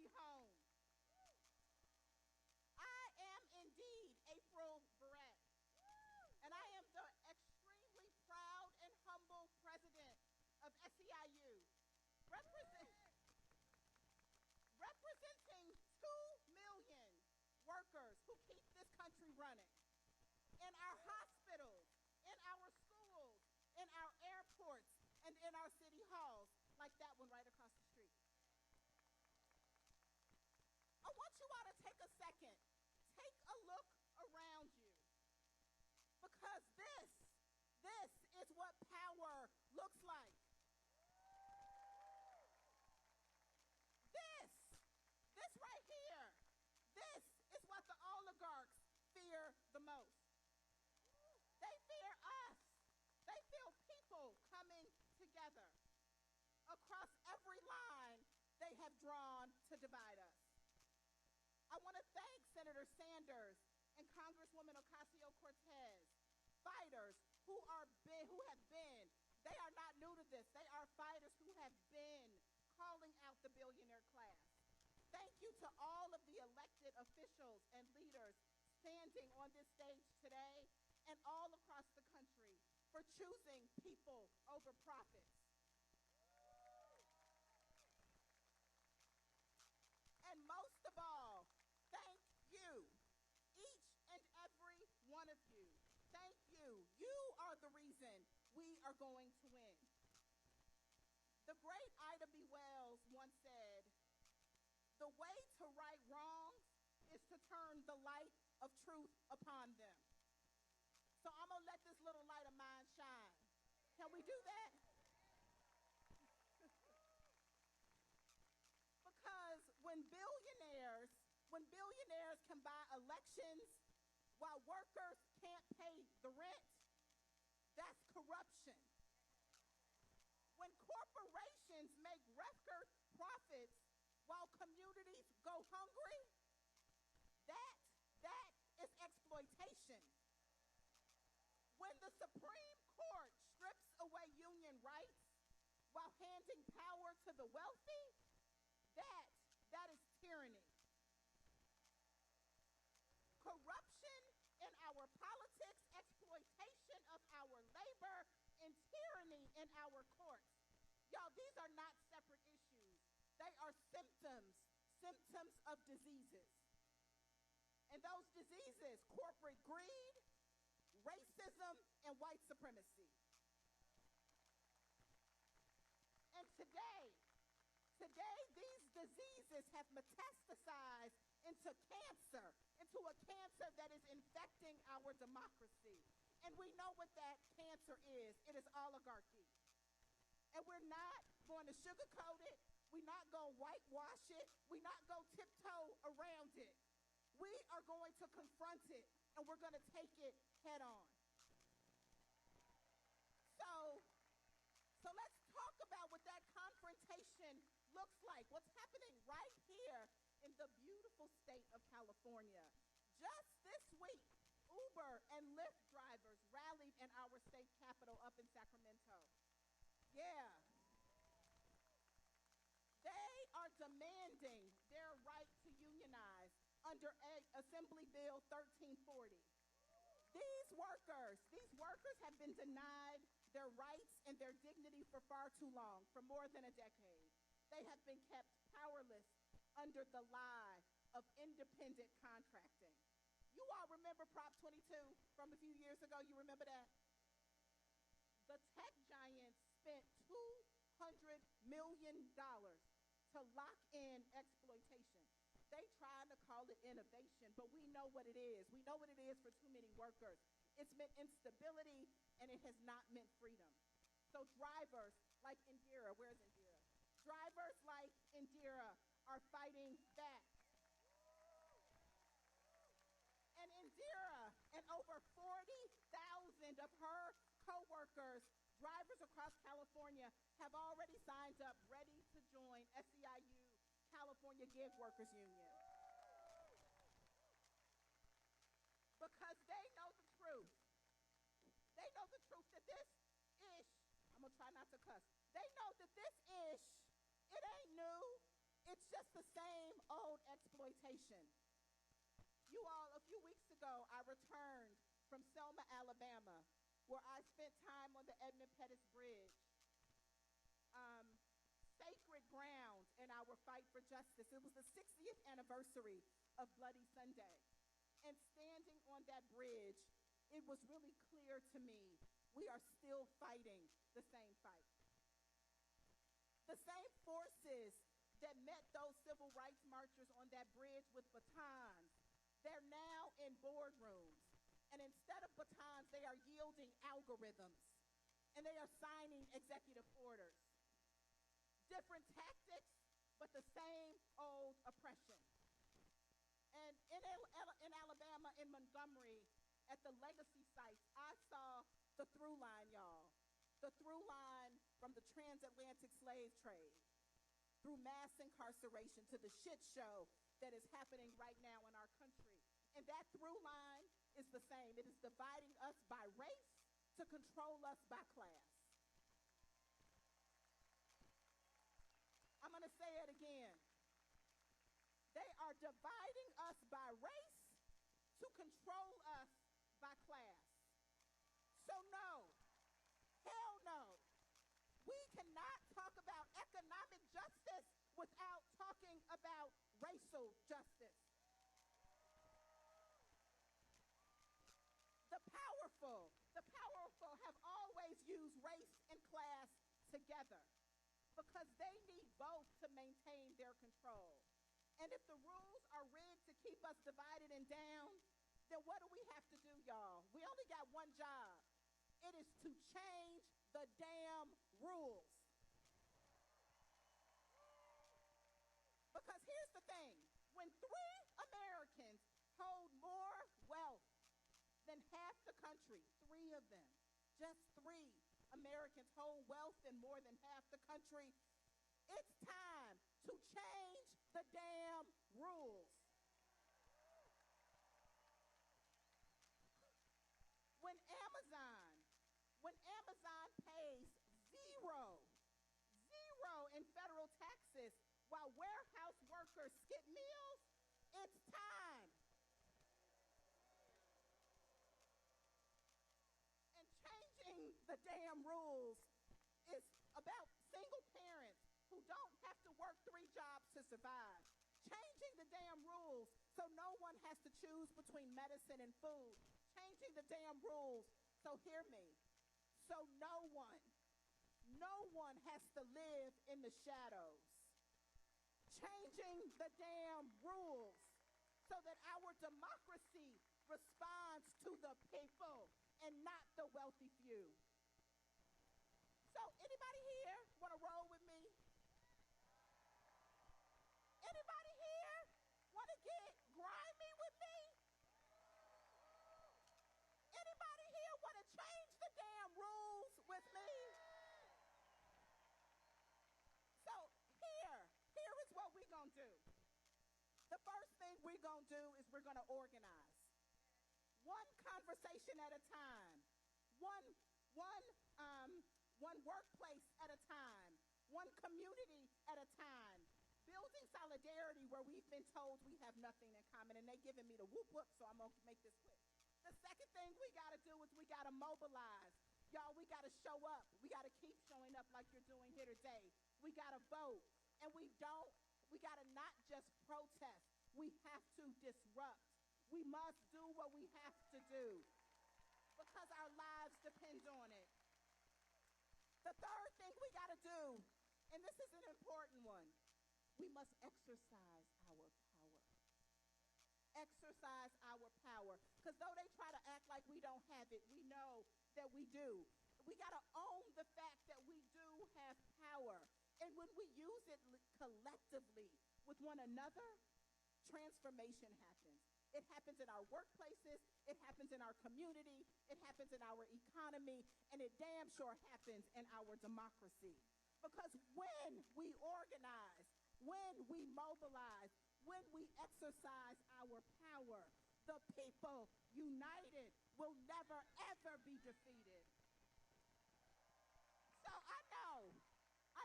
me home. I am indeed April Barrett, and I am the extremely proud and humble president of SEIU, representing 2 million workers who keep this country running in our hospitals, in our schools, in our airports, and in our city halls, like that one right across the street. I want you all to take a second. Take a look around you. Because this is what power looks like. This right here, this is what the oligarchs fear the most. They fear us. They feel people coming together across every line they have drawn to divide us. I want to thank Senator Sanders and Congresswoman Ocasio-Cortez, fighters who have been, they are not new to this, they are fighters who have been calling out the billionaire class. Thank you to all of the elected officials and leaders standing on this stage today and all across the country for choosing people over profits. And most of all, thank you, each and every one of you. Thank you. You are the reason we are going to win. The great Ida B. Wells once said, "The way to right wrongs is to turn the light of truth upon them." So I'm going to let this little light of mine shine. Can we do that? Because when billionaires can buy elections while workers can't pay the rent, that's corruption. When corporations make record profits while communities go hungry, that is exploitation. When the Supreme Court strips away union rights while handing power to the wealthy, that is tyranny. Corruption in our politics, exploitation of our labor, and tyranny in our courts. Y'all, these are not separate issues. They are symptoms of diseases. And those diseases, corporate greed, racism, and white supremacy. And today, these diseases have metastasized into a cancer that is infecting our democracy. And we know what that cancer is. It is oligarchy. And we're not going to sugarcoat it. We're not going to whitewash it. We're not going to tiptoe around it. We are going to confront it, and we're going to take it head on. So let's talk about what that confrontation looks like. What's happening right here in the beautiful state of California. Just this week, Uber and Lyft drivers rallied in our state capitol up in Sacramento. Yeah. They are demanding their right to unionize under Assembly Bill 1340. These workers have been denied their rights and their dignity for far too long, for more than a decade. They have been kept powerless under the lie of independent contracting. You all remember Prop 22 from a few years ago? You remember that? The tech giants spent $200 million to lock in exploitation. They tried to call it innovation, but we know what it is. We know what it is for too many workers. It's meant instability, and it has not meant freedom. So drivers like Indira, where's Indira? Drivers like Indira are fighting back. And Indira and over 40,000 of her co-workers, drivers across California, have already signed up, ready to join SEIU, California Gig Workers Union. Because they know the truth. They know the truth that this ish, I'm going to try not to cuss. They know that this ish, it ain't new. It's just the same exploitation. You all, a few weeks ago, I returned from Selma, Alabama, where I spent time on the Edmund Pettus Bridge. Sacred ground in our fight for justice. It was the 60th anniversary of Bloody Sunday. And standing on that bridge, it was really clear to me we are still fighting the same fight. The same forces that met those civil rights marchers on that bridge with batons, they're now in boardrooms. And instead of batons, they are yielding algorithms. And they are signing executive orders. Different tactics, but the same old oppression. And in Alabama, in Montgomery, at the legacy sites, I saw the through line, y'all. The through line from the transatlantic slave trade through mass incarceration to the shit show that is happening right now in our country. And that through line is the same. It is dividing us by race to control us by class. I'm going to say it again. They are dividing us by race to control us by class. So no, hell no. We cannot talk about economic justice without talking about racial justice. The powerful have always used race and class together because they need both to maintain their control. And if the rules are rigged to keep us divided and down, then what do we have to do, y'all? We only got one job. It is to change the damn rules. Because here's the thing. When 3 Americans hold more wealth than half the country, 3 of them, just 3 Americans hold wealth in more than half the country, it's time to change the damn rules. When Amazon pays zero in federal taxes while warehouse workers skip meals, it's time. And changing the damn rules is about single parents who don't have to work 3 jobs to survive. Changing the damn rules so no one has to choose between medicine and food. Changing the damn rules, so hear me, so no one has to live in the shadows. Changing the damn rules so that our democracy responds to the people and not the wealthy few. So anybody here want to roll with me? Anybody here want to get grimy with me? Anybody here want to change the damn rules with me? So here is what we're going to do. The first thing we're going to do is we're going to organize. One conversation at a time. One workplace at a time. One community at a time. Building solidarity where we've been told we have nothing in common, and they're giving me the whoop whoop, so I'm going to make this quick. The second thing we got to do is we got to mobilize. Y'all, we got to show up. We got to keep showing up like you're doing here today. We got to vote. And we got to not just protest. We have to disrupt. We must do what we have to do because our lives depend on it. The third thing we got to do, and this is an important one, we must exercise our power. Exercise our power. Because though they try to act like we don't have it, we know that we do. We got to own the fact that we do have power. And when we use it collectively with one another, transformation happens. It happens in our workplaces, it happens in our community, it happens in our economy, and it damn sure happens in our democracy. Because when we organize, when we mobilize, when we exercise our power, the people united will never, ever be defeated. So I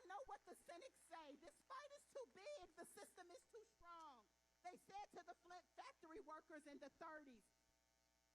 know what the cynics say. This fight is too big. The system is too strong. They say said to the Flint factory workers in the 30s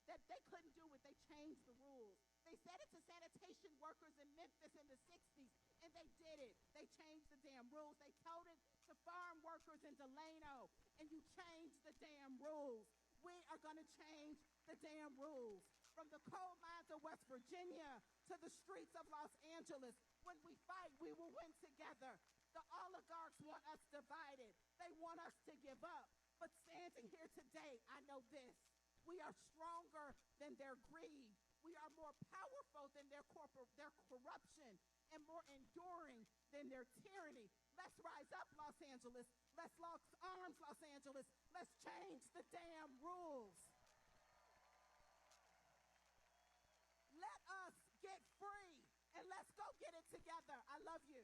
that they couldn't do it. They changed the rules. They said it to sanitation workers in Memphis in the 60s, and they did it. They changed the damn rules. They told it to farm workers in Delano, and you changed the damn rules. We are going to change the damn rules. From the coal mines of West Virginia to the streets of Los Angeles, when we fight, we will win together. The oligarchs want us divided. They want us to give up. But standing here today, I know this. We are stronger than their greed. We are more powerful than their corruption and more enduring than their tyranny. Let's rise up, Los Angeles. Let's lock arms, Los Angeles. Let's change the damn rules. Let us get free, and let's go get it together. I love you.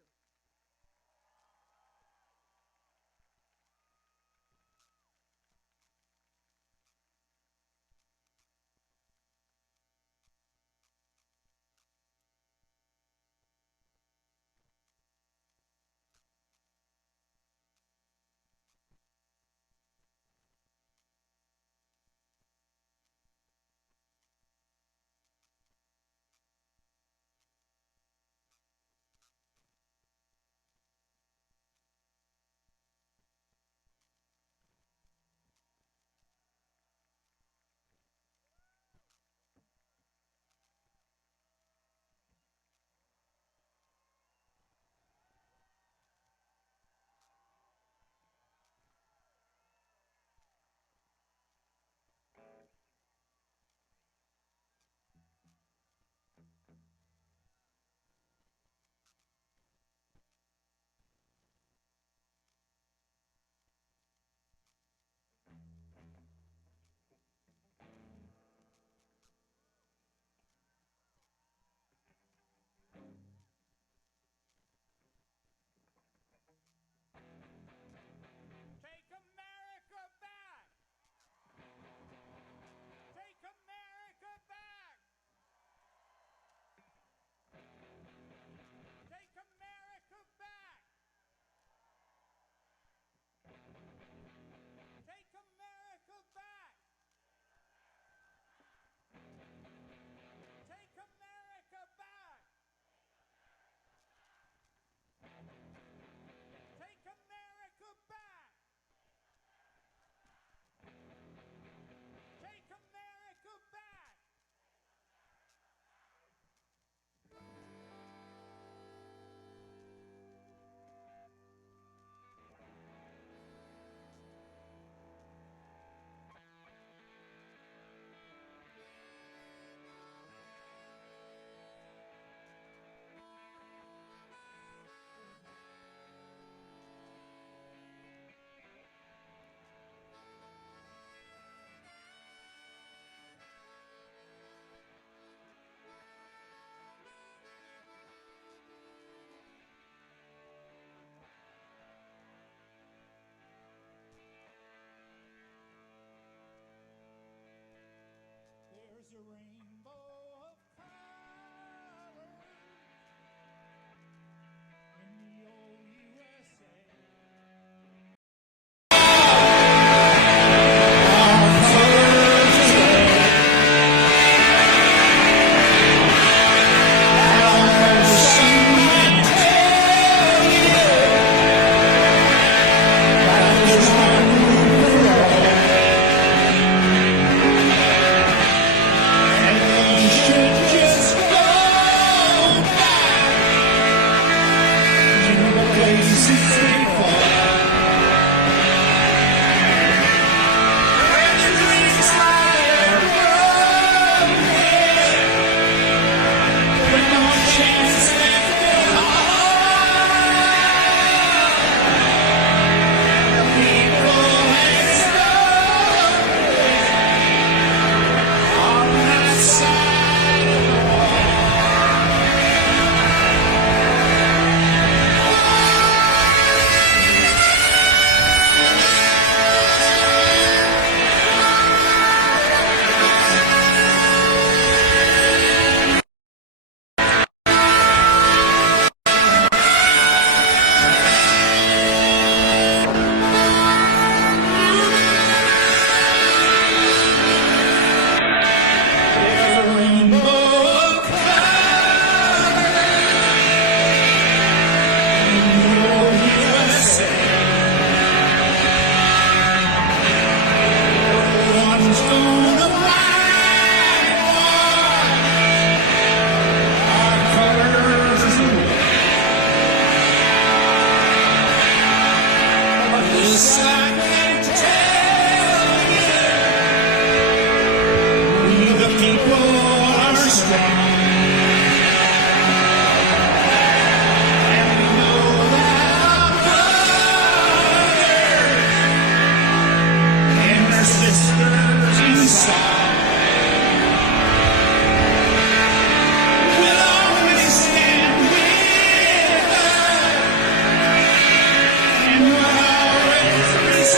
There's a rainbow of color in the old USA. This I can tell you, we the people are strong. And we know that our brothers and our sisters in song will always stand with us. And we'll always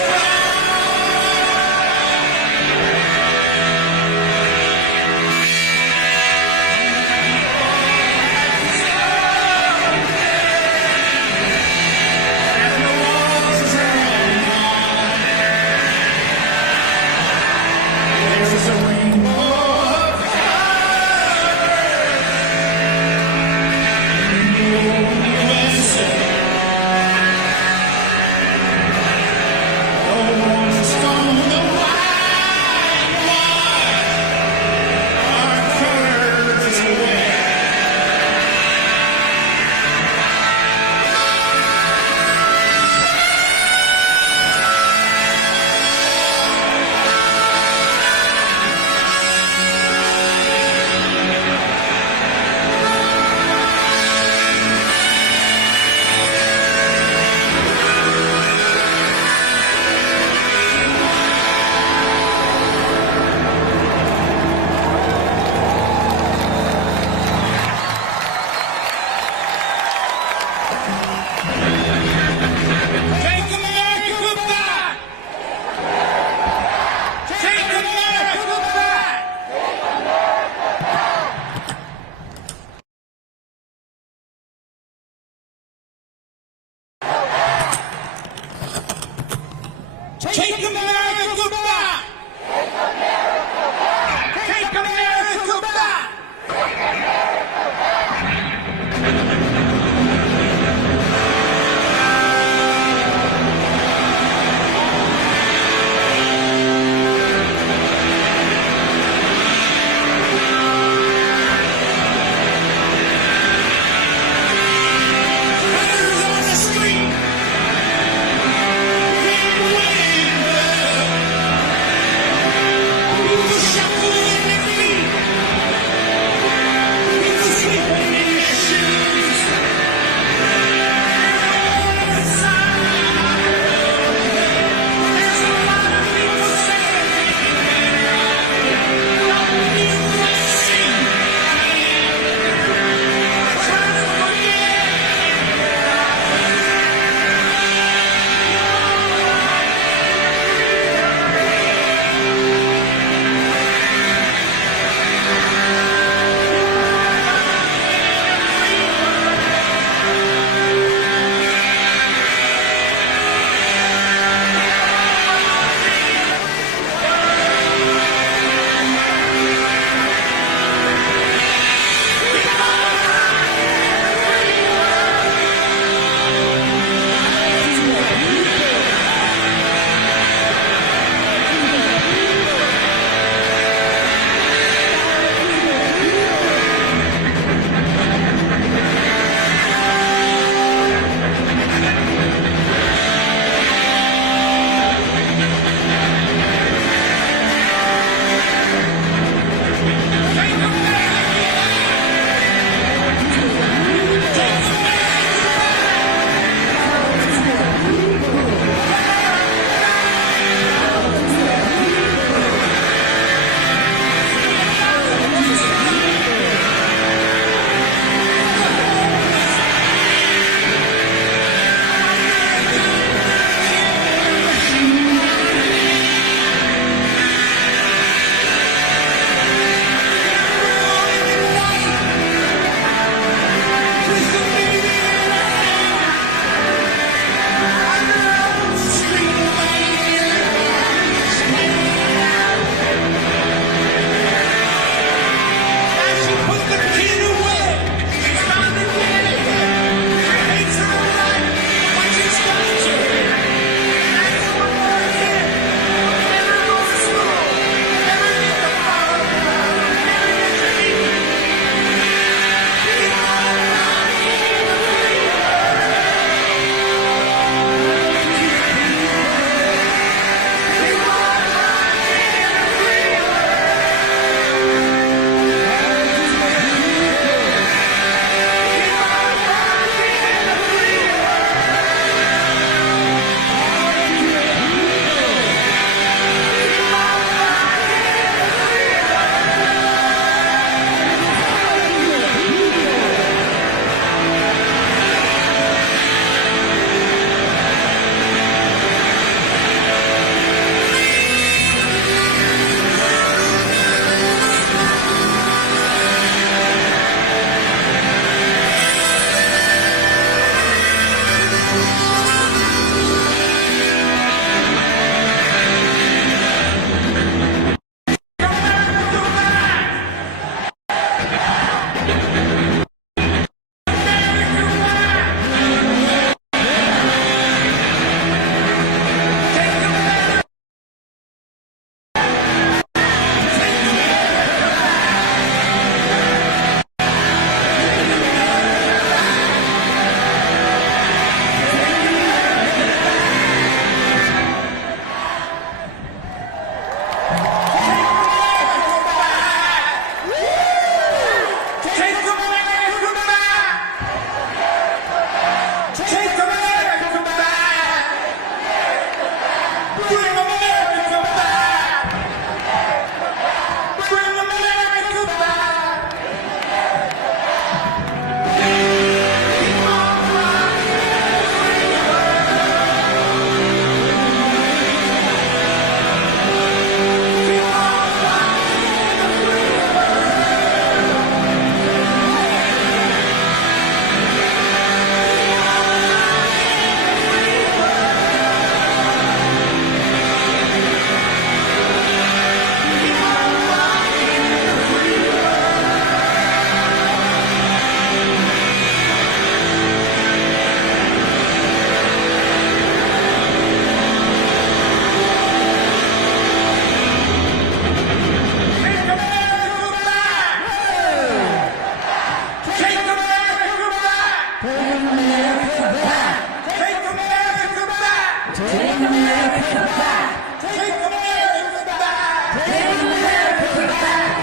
Take America back! Take America back! Take America back!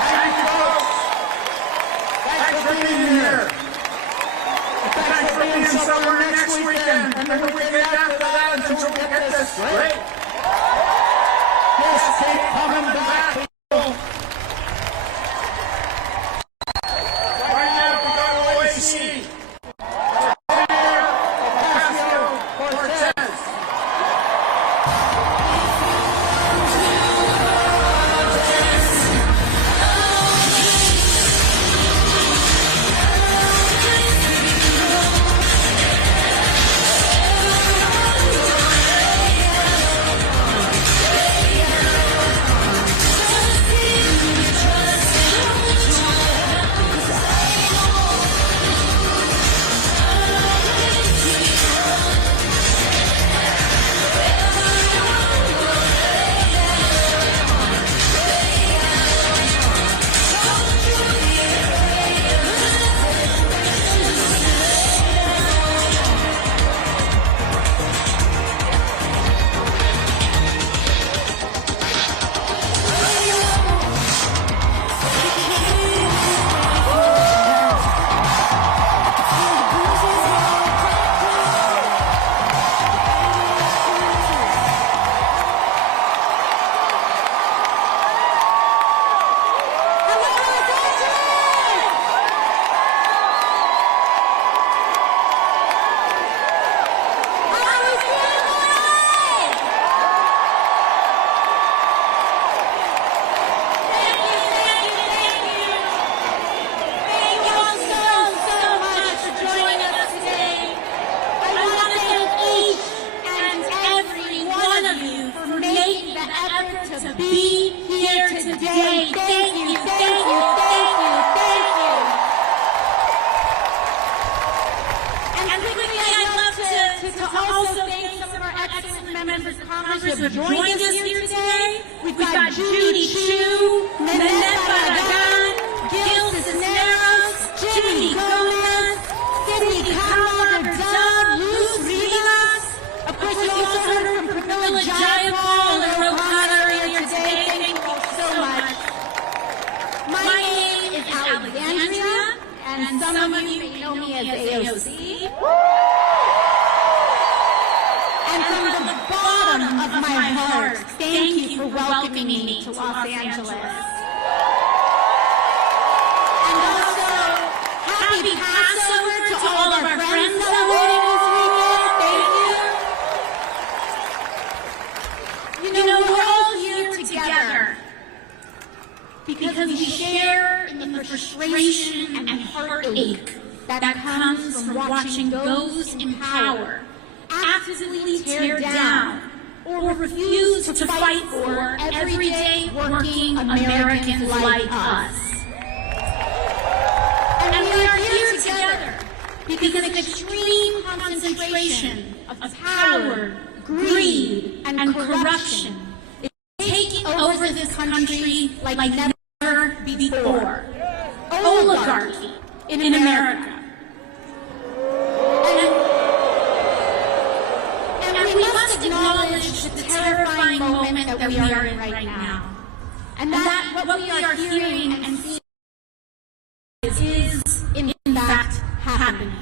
Thank you, folks. Thanks for being here. Thanks for being somewhere next weekend and the weekend after that until we get this straight. Just keep coming back, people. Right now, we go to OAC. Alexandria Ocasio-Cortez. To be here today. Thank you, thank you, thank you, thank you. And quickly, I'd love to also thank some of our excellent members of Congress who have joined us here today. We've got Judy Chu, Nanette Barragan, Gil Cisneros, Jimmy Gomez, Cindy Calder-Dove, Luz Rivas. Of course, you also heard from Pramila Jayapal and Rohana earlier today. Thank you so much. My name is Alexandria, and some of you may know me as AOC. And from the bottom of my heart, thank you for welcoming me to Los Angeles. And also, happy Passover to all of our friends celebrating this weekend. Thank you. You know, we're all here together because we share in the frustration and heartache that comes from watching those in power actively tear down or refuse to fight for everyday working Americans like us. And we are here together because an extreme concentration of power, greed, and corruption is taking over this country like never before. Oligarchy in America. And we must acknowledge the terrifying moment that we are in right now. And that what we are hearing and seeing is in fact happening.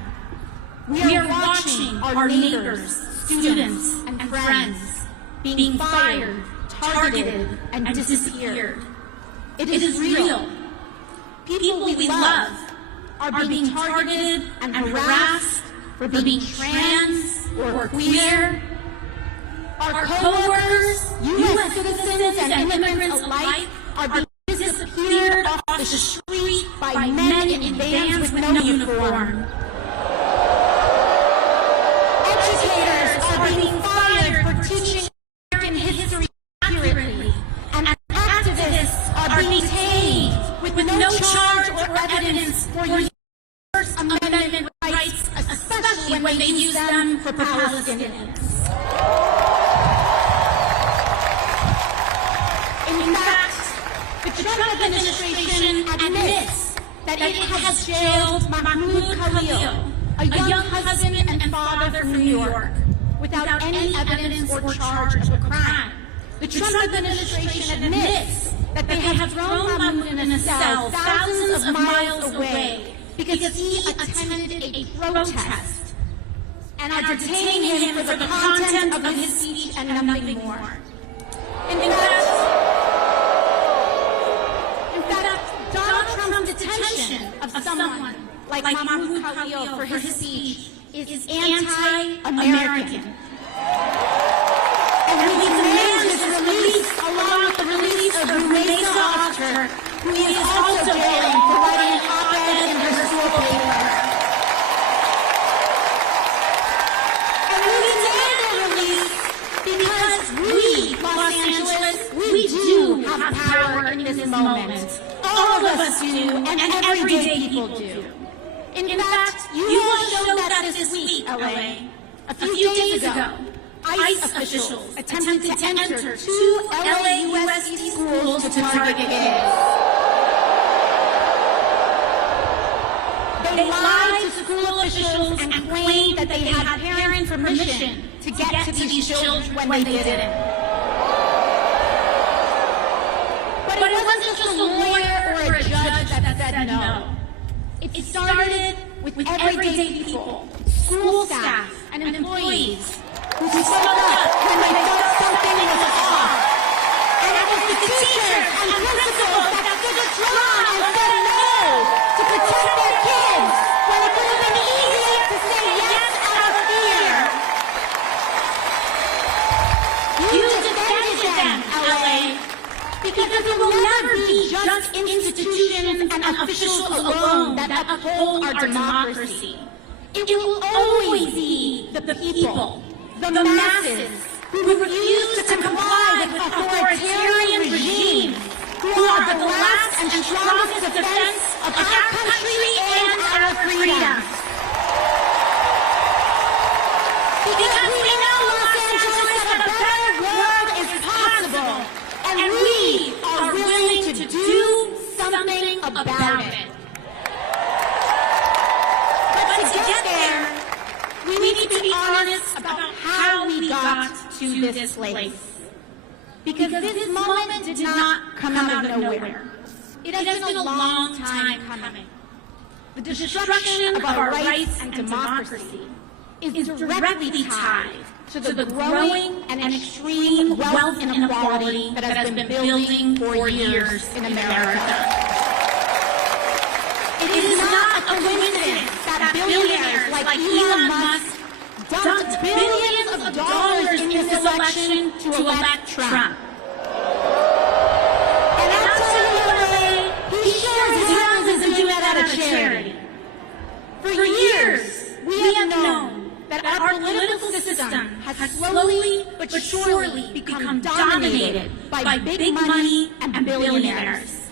We are watching our neighbors, students, and friends being fired, targeted, and disappeared. It is real. People we love are being targeted and harassed for being trans or queer. Our co-workers, U.S. citizens and immigrants alike are being disappeared off the street by men in vans with no uniform. Educators are being fired for teaching American history accurately, and activists are being detained with no charge or evidence for your First Amendment rights, especially when they they use them for Palestinians. In fact, the Trump administration admits that it has jailed Mahmoud Khalil, a young husband and father from New York, without any evidence or charge of a crime. The Trump administration admits that they have thrown Mahmoud in a cell thousands of miles away because he attended a protest and are detaining him for the content of his speech and nothing more. In fact, Donald Trump's detention of someone like Mahmoud Khalil for his speech is anti-American. And we demand his release along with the release of Rumeysa Akhtar, who is also jailing for writing an op-ed in her school paper. And we demand their release because we, Los Angeles, we do have power in this moment. All of us do, and everyday people do. In fact, you all showed that this week, LA. A few days ago, ICE officials attempted to enter two LA USC schools to target kids. They lied to school officials and claimed that they had parent permission to get to these children when they didn't. But it wasn't just a lawyer or a judge that said no. It started with everyday people, school staff, and employees who spoke up when they thought something was off. And it was the teachers and principals that stood strong and said no to protect their kids when it would have been easier to say yes out of fear. You defended them, LA, because it will never be just institutions and officials alone that uphold our democracy. It will always be the people, the masses, who refuse to comply with authoritarian regimes, who are the last and strongest defense of our country and our freedoms. Because we know, Los Angeles, that a better world is possible, and we are willing to do something about it. But to get there, we need to be honest about how we got to this place. Because this moment did not come out of nowhere. It has been a long time coming. The destruction of our rights and democracy is directly tied to the growing and extreme wealth inequality that has been building for years in America. It is not a coincidence that billionaires like Elon Musk dumped billions of dollars in this election to elect Trump. And I'll tell you, he sure as hell doesn't do that out of charity. For years, we have known that our political system has slowly but surely become dominated by big money and billionaires.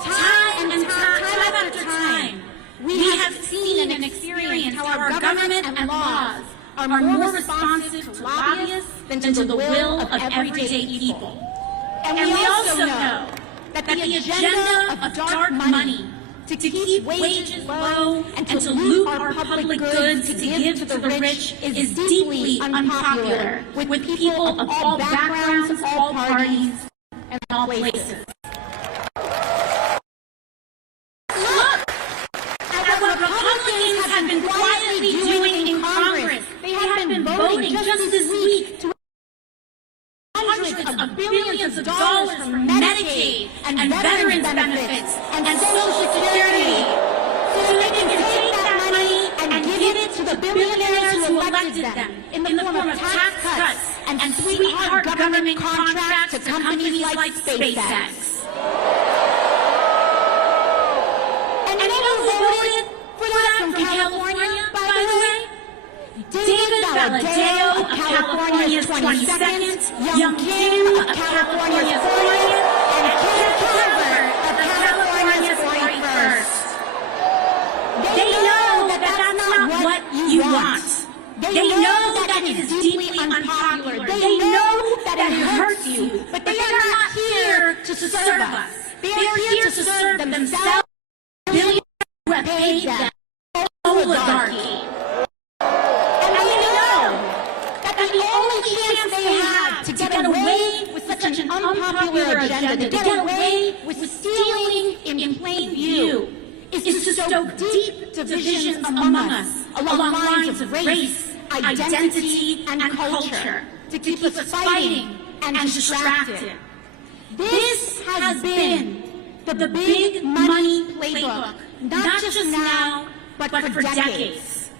Time after time, we have seen and experienced how our government and laws are more responsive to lobbyists than to the will of everyday people. And we also know that the agenda of dark money to keep wages low and to loot our public goods to give to the rich is deeply unpopular with people of all backgrounds, all parties, and all places. Look at what Republicans have been quietly doing in Congress. They have been voting just this week to hundreds of billions of dollars for Medicaid and veterans benefits and Social Security, so they can take that money and give it to the billionaires who elected them in the form of tax cuts and sweetheart government contracts to companies like SpaceX. And you know who voted for that from California, by the way? David Valadao of California's 22nd, Young Kim of California's 40th, and Kim Carver of California's 41st. They know that that's not what you want. They know that it is deeply unpopular. They know that it hurts you. But they are not here to serve us. They are here to serve themselves, billions who have paid them, oligarchy. And we know that the only chance they have to get away with such an unpopular agenda, to get away with stealing in plain view, is to sow deep divisions among us along lines of race, identity, and culture, to keep us fighting and distracted. This has been the big money playbook, not just now, but for decades.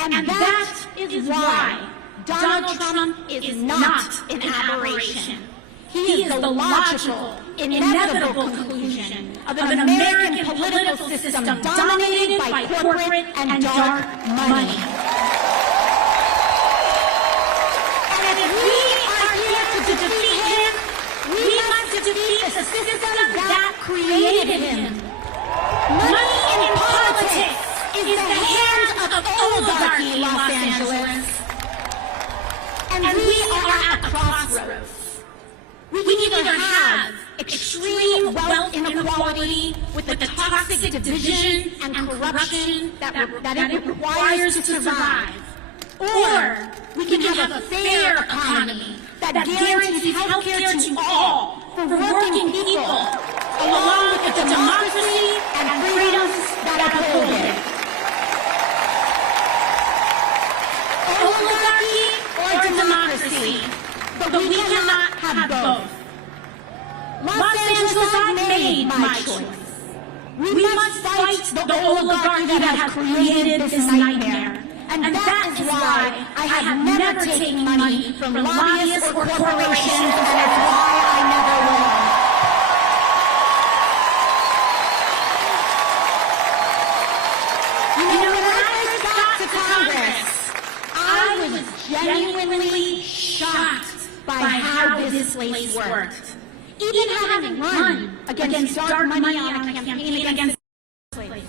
And that is why Donald Trump is not an aberration. He is the logical, inevitable conclusion of an American political system dominated by corporate and dark money. And if we are here to defeat him, we must defeat the system that created him. Money in politics is the hands of oligarchy, Los Angeles. And we are at a crossroads. We can either have extreme wealth inequality with the toxic division and corruption that it requires to survive, or we can have a fair economy that guarantees health care to all for working people, along with the democracy and freedoms that uphold it. Oligarchy or democracy, but we cannot have both. Los Angeles, I've made my choice. We must fight the oligarchy that has created this nightmare. And that is why I have never taken money from lobbyists or corporations, and it's why I never will. You know, when I first got to Congress, I was genuinely shocked by how this place worked. Even having run against dark money on a campaign against this place,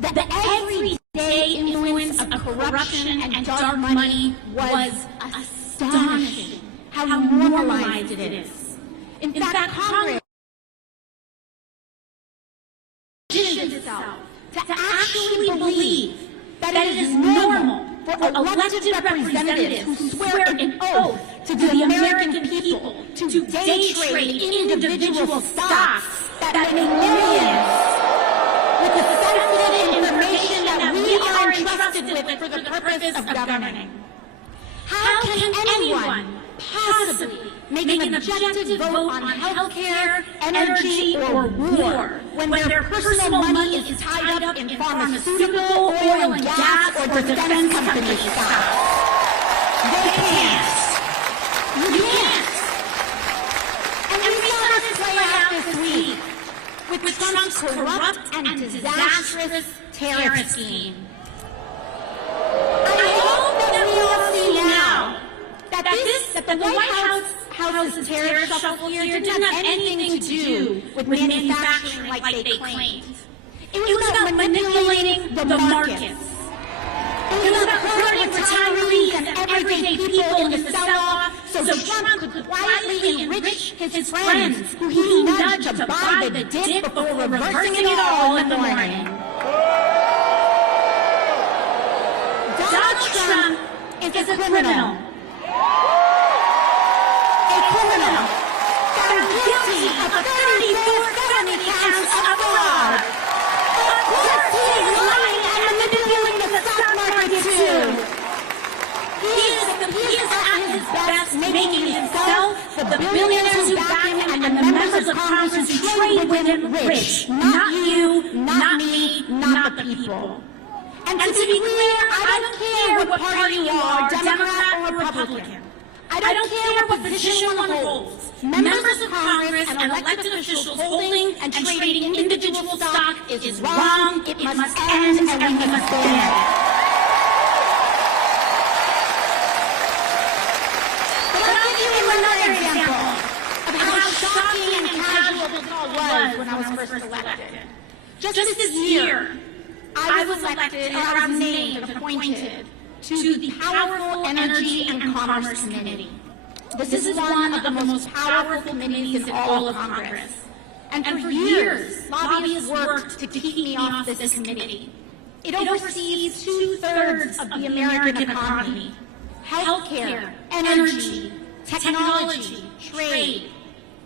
the everyday influence of corruption and dark money was astonishing. How normalized it is. In fact, Congress positioned itself to actually believe that it is normal for elected representatives who swear an oath to the American people to day trade individual stocks that make millions with the sensitive information that we are entrusted with for the purpose of governing. How can anyone possibly make an objective vote on health care, energy, or war when their personal money is tied up in pharmaceutical, oil and gas, or defense company stocks? They can't. You can't. And we saw this play out this week with Trump's corrupt and disastrous tariff scheme. I hope that we all see now that the White House's tariff shuffle here didn't have anything to do with manufacturing like they claimed. It was about manipulating the markets. It was about hurting retirees and everyday people in the sell-off so Trump could quietly enrich his friends who he nudged to buy the dip before reversing it all in the morning. Donald Trump is a criminal. Found guilty of 34 felony counts of fraud. Of course he is lying and manipulating the stock market too. He is at his best making himself, the billionaires who back him, and the members of Congress who trade with him rich. Not you, not me, not the people. And to be clear, I don't care what party you are, Democrat or Republican. I don't care what position one holds. Members of Congress and elected officials holding and trading individual stock is wrong, it must end, and we must ban it. But I'll give you another example of how shocking and casual this all was when I was first elected. Just this year, I was elected, or I was named and appointed to the powerful Energy and Commerce Committee. This is one of the most powerful committees in all of Congress. And for years, lobbyists worked to keep me off this committee. It oversees 2/3 of the American economy: healthcare, energy, technology, trade.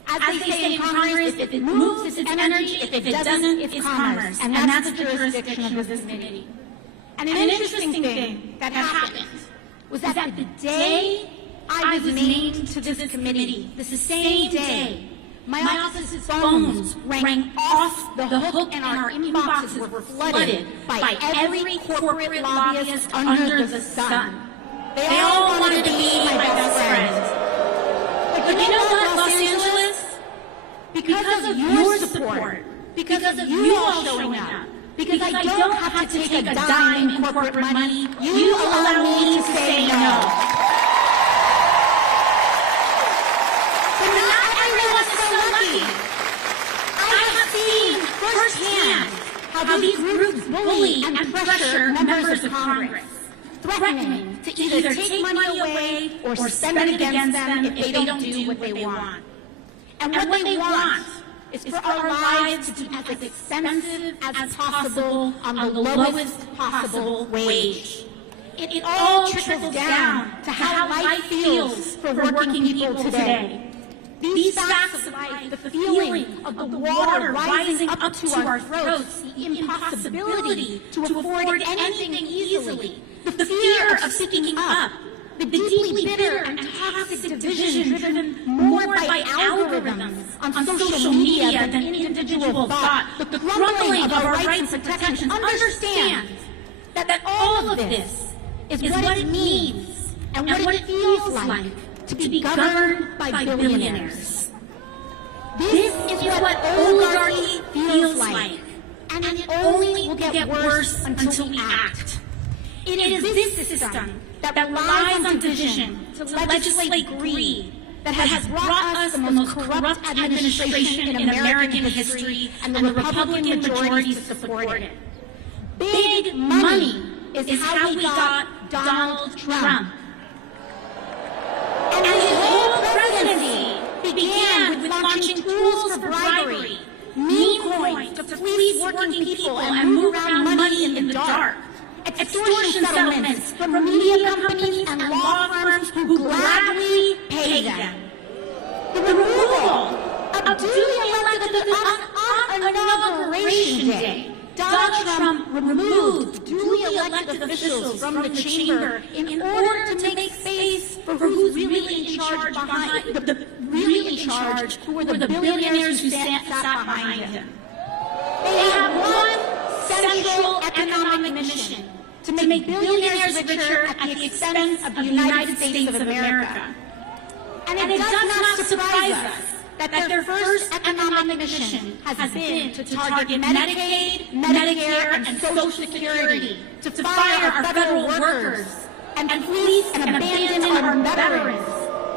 As they say in Congress, if it moves, it's energy; if it doesn't, it's commerce. And that's the jurisdiction of this committee. And an interesting thing that happened was that the day I was named to this committee, the same day, my office's phones rang off the hook and our inboxes were flooded by every corporate lobbyist under the sun. They all wanted to be my best friend. But you know what, Los Angeles? Because of your support, because of you all showing up, because I don't have to take a dime in corporate money, you allow me to say no. But not everyone is so lucky. I have seen firsthand how these groups bully and pressure members of Congress, threatening to either take money away or spend it against them if they don't do what they want. And what they want is for our lives to be as expensive as possible on the lowest possible wage. It all trickles down to how life feels for working people today. These facts of life, the feeling of the water rising up to our throats, the impossibility to afford anything easily, the fear of speaking up, the deeply bitter and toxic division driven more by algorithms on social media than individual thought, the crumbling of our rights and protections. Understand that all of this is what it means and what it feels like to be governed by billionaires. This is what oligarchy feels like, and it only will get worse until we act. It is this system that relies on division to legislate greed that has brought us the most corrupt administration in American history, and the Republican majority support it. Big money is how we got Donald Trump. And his whole presidency began with launching tools for bribery, meme coins to fleece working people and move around money in the dark, extortion settlements from media companies and law firms who gladly pay them. The removal of duly elected on Inauguration Day. Donald Trump removed duly elected officials from the chamber in order to make space for who's really in charge behind the really in charge, who were the billionaires who sat behind him. They have one central economic mission: to make billionaires richer at the expense of the United States of America. And it does not surprise us that their first economic mission has been to target Medicaid, Medicare, and Social Security, to fire our federal workers, and fleece and abandon our veterans,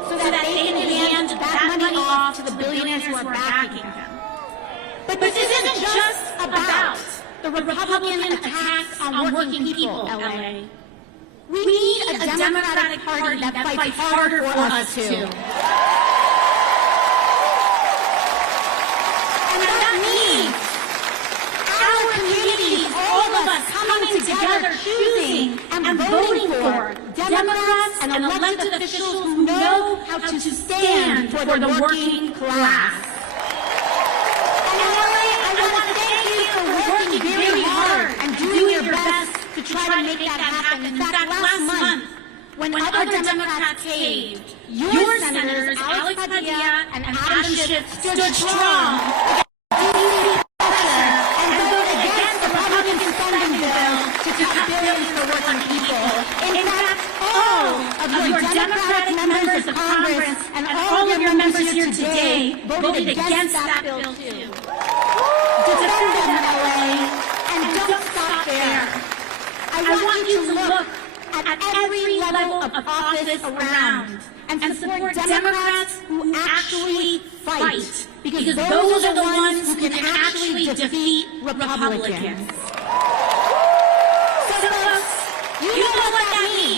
so that they can hand that money off to the billionaires who are backing them. But this isn't just about the Republican attacks on working people, LA. We need a Democratic Party that fights harder for us too. And that means our communities, all of us coming together, choosing and voting for Democrats and elected officials who know how to stand for the working class. And LA, I want to thank you for working very hard and doing your best to try to make that happen. In fact, last month, when other Democrats caved, your senators, Alex Padilla and Adam Schiff, stood strong against pressure and voted against the Republican spending bill to cut billions for working people. In fact, all of your Democratic members of Congress and all of your members here today voted against that bill too. Defend them, LA, and don't stop there. I want you to look at every level of office around and support Democrats who actually fight, because those are the ones who can actually defeat Republicans. So folks, you know what that means.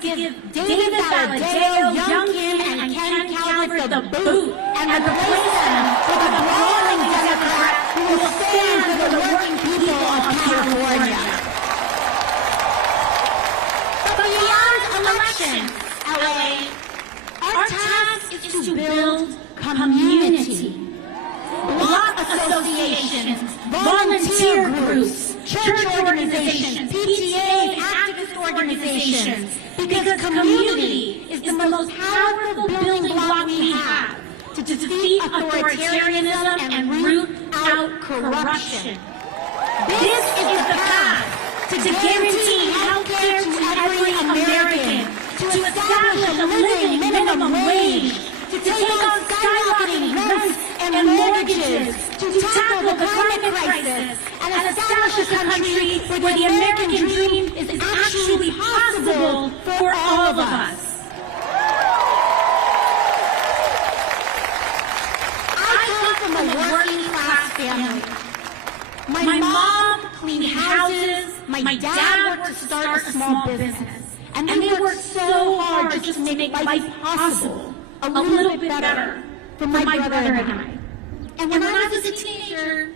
give David Valadao, Young Kim, and Ken Calvert the boot and replace them with a brawling Democrat who will stand for the working people of California. But beyond elections, LA, our task is to build community. Block associations, volunteer groups, church organizations, PTAs, activist organizations, because community is the most powerful building block we have to defeat authoritarianism and root out corruption. This is the path to guarantee health care to every American, to establish a living minimum wage, to take on skyrocketing rents and mortgages, to tackle the climate crisis, and establish a country where the American dream is actually possible for all of us. I come from a working-class family. My mom cleaned houses, my dad worked to start a small business, and they worked so hard just to make life possible, a little bit better for my brother and I. And when I was a teenager,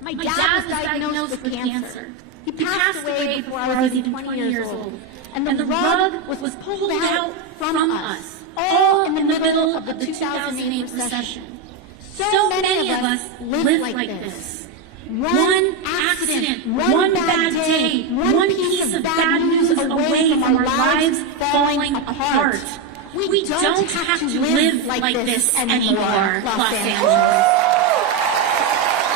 my dad was diagnosed with cancer. He passed away before I was even 20 years old. And the rug was pulled out from us, all in the middle of the 2008 recession. So many of us live like this. One accident, one bad day, one piece of bad news away from our lives falling apart. We don't have to live like this anymore, Los Angeles.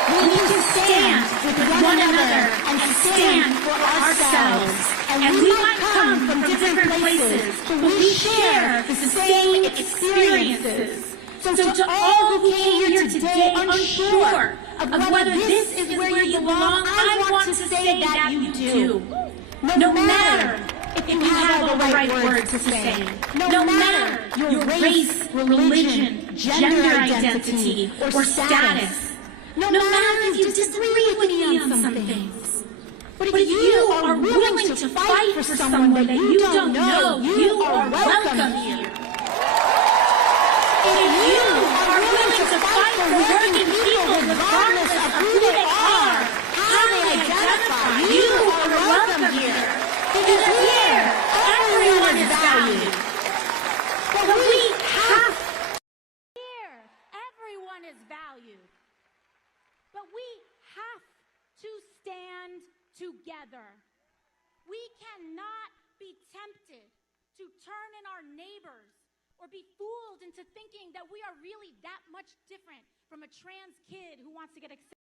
We need to stand with one another and stand for ourselves. And we might come from different places, but we share the same experiences. So to all who came here today unsure of whether this is where you belong, I want to say that you do. No matter if you have the right words to say, no matter your race, religion, gender identity, or status, no matter if you disagree with me on some things, but if you are willing to fight for someone that you don't know, you are welcome here. If you are willing to fight for working people regardless of who they are, how they identify, you are welcome here. Because here, everyone is valued. But we have Here, everyone is valued. But we have to stand together. We cannot be tempted to turn in our neighbors or be fooled into thinking that we are really that much different from a trans kid who wants to get accepted.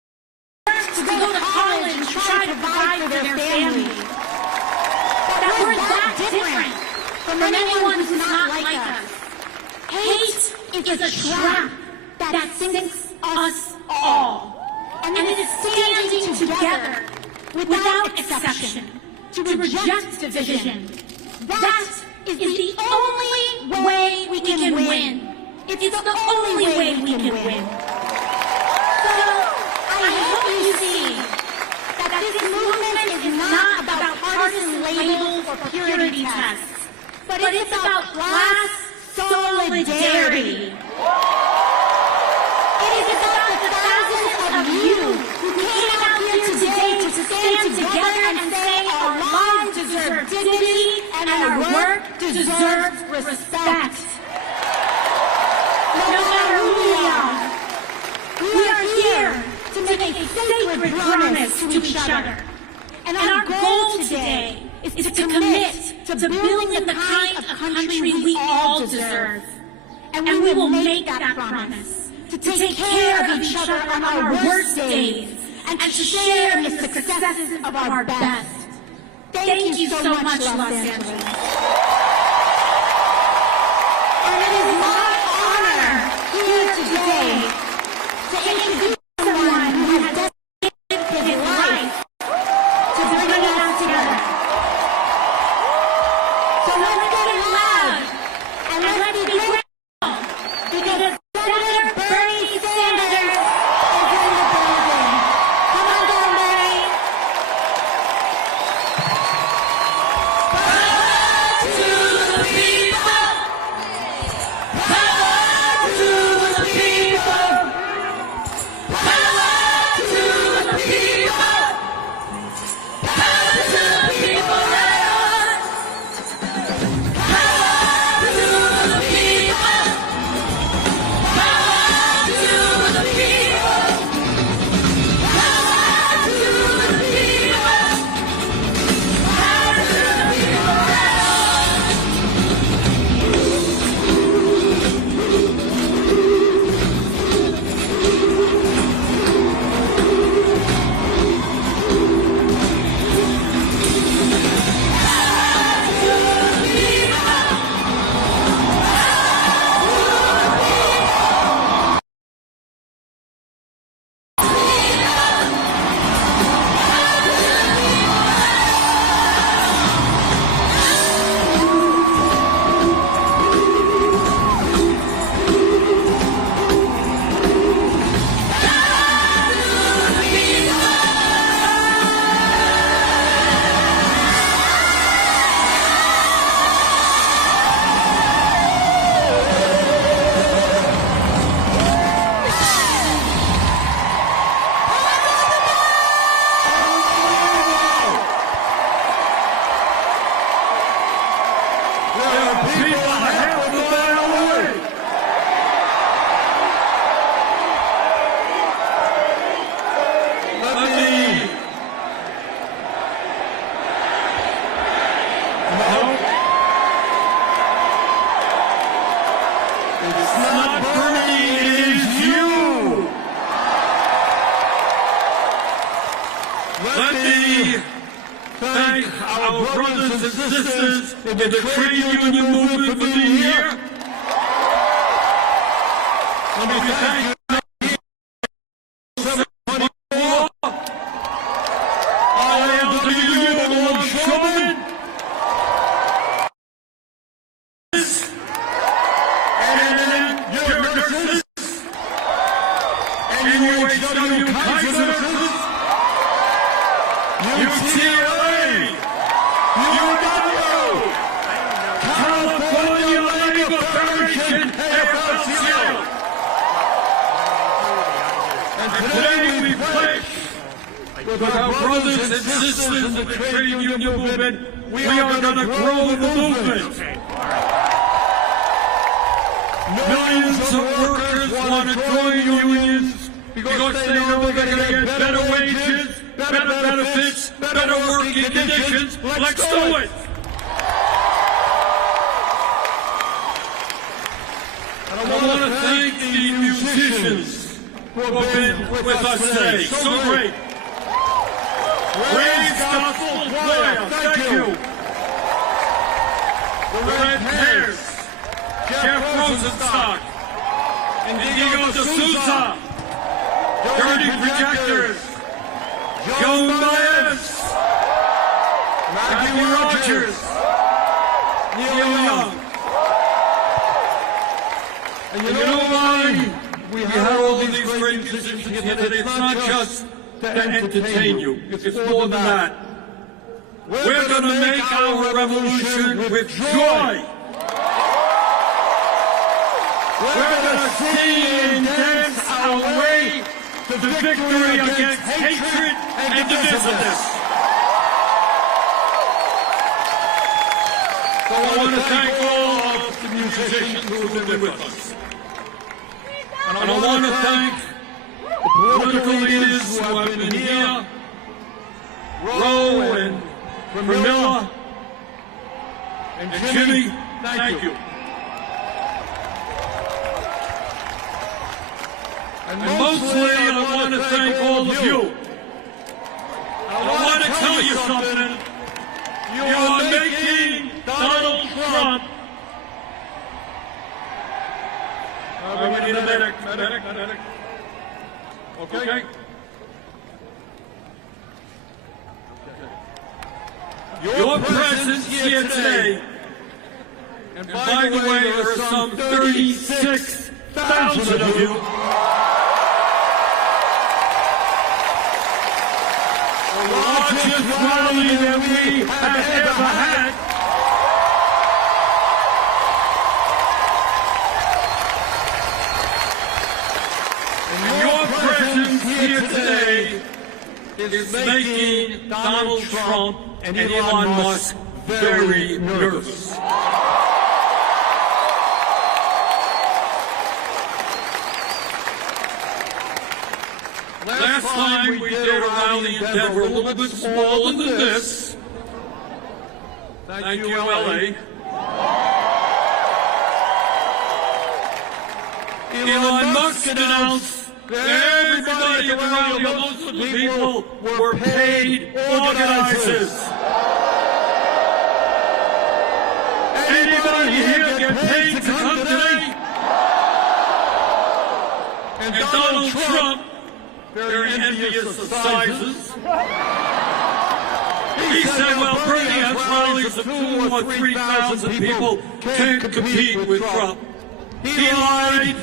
to go to college and try to provide for their family. That we're that different from anyone who's not like us. Hate is a trap that sinks us all. And it is standing together without exception to reject division. That is the only way we can win. It's the only way we can win. So, I hope you see that this movement is not about partisan labels or purity tests, but it's about class solidarity. It is about the thousands of you who came out here today to stand together and say our lives deserve dignity and our work deserves respect. No matter who we are here to make a sacred promise to each other. And our goal today is to commit to building the kind of country we all deserve. And we will make that promise to take care of each other on our worst days and to share in the successes of our best. Thank you so much, Los Angeles. And it is my honor here today to introduce someone who has dedicated his life to bringing us together. So let's get it loud and let's be grateful because Senator Bernie Sanders is in the building. Come on down, Bernie. To our brothers and sisters in the trade union movement for the year. Let me thank with our brothers and sisters in the trade union movement, we are going to grow the movement. Millions of workers want to join unions because they know they're going to get better wages, better benefits, better working conditions. Let's do it. And I want to thank the musicians who have been with us today. So great. Raise Gospel Choir, thank you. The Red Hairs, Jeff Rosenstock, Indigo de Souza, Dirty Projectors, Joan Baez, Maggie Rogers, Neil Young. And you know why we have all these great musicians here today? It's not just to entertain you. It's more than that. We're going to make our revolution with joy. We're going to sing and dance our way to the victory against hatred and divisiveness. So I want to thank all of the musicians who have been with us. And I want to thank the political leaders who have been here, Roe and Camilla and Jimmy, thank you. And mostly I want to thank all of you. I want to tell you something. You are making Donald Trump. We need a medic. Okay. Your presence here today, and by the way, there are some 36,000 of you, the largest rally that we have ever had. Here today is making Donald Trump and Elon Musk very nervous. Last time we did a rally in Denver, a little bit smaller than this. Thank you, LA. Elon Musk announced everybody at the rally, most of the people were paid organizers. Anybody here get paid to come today? And Donald Trump, very envious of sizes, he said, well, Bernie has rallies of 2,000 or 3,000 people, can't compete with Trump. He lied.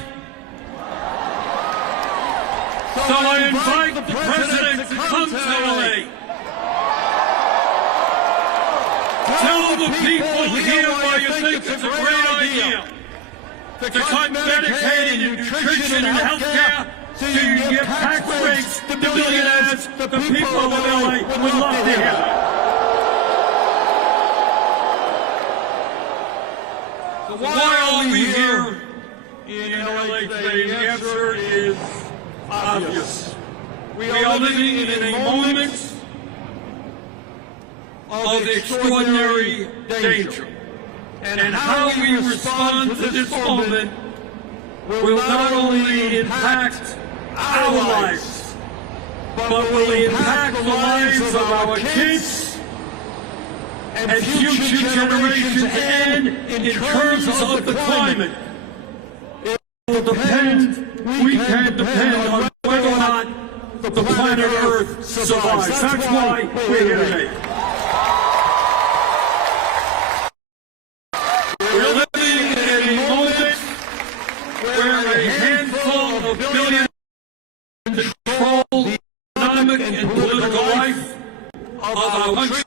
So I invite the President to come to LA. Tell the people here why you think it's a great idea to cut Medicaid and nutrition and health care so you can give tax breaks to billionaires. The people of LA would love to hear that. So why are we here in LA today? The answer is obvious. We are living in a moment of extraordinary danger. And how we respond to this moment will not only impact our lives, but will impact the lives of our kids, and future generations, and in terms of the climate. It will depend, we can depend on whether or not the planet Earth survives. That's why we're here today. We're living in a moment where a handful of billionaires control the economic and political life of our country.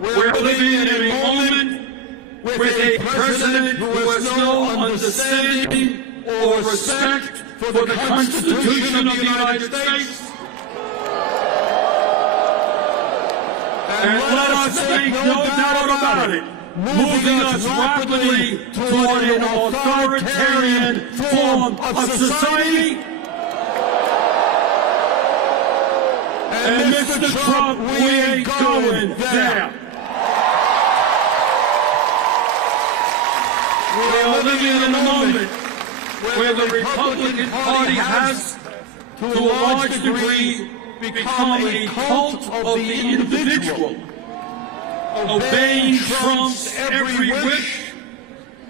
We're living in a moment with a president who has no understanding or respect for the Constitution of the United States. And let us make no doubt about it, moving us rapidly toward an authoritarian form of society. And Mr. Trump, we ain't going there. We are living in a moment where the Republican Party has, to a large degree, become a cult of the individual, obeying Trump's every wish,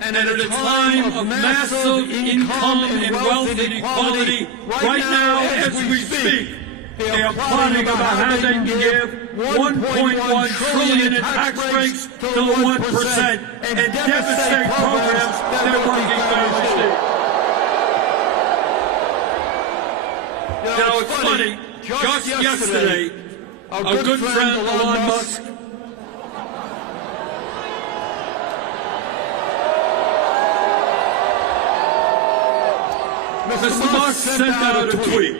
and at a time of massive income and wealth inequality, right now as we speak, they are plotting about how they can give $1.1 trillion in tax breaks to the 1% and devastate programs that are working families need. You know, it's funny, just yesterday, our good friend Elon Musk Mr. Musk sent out a tweet.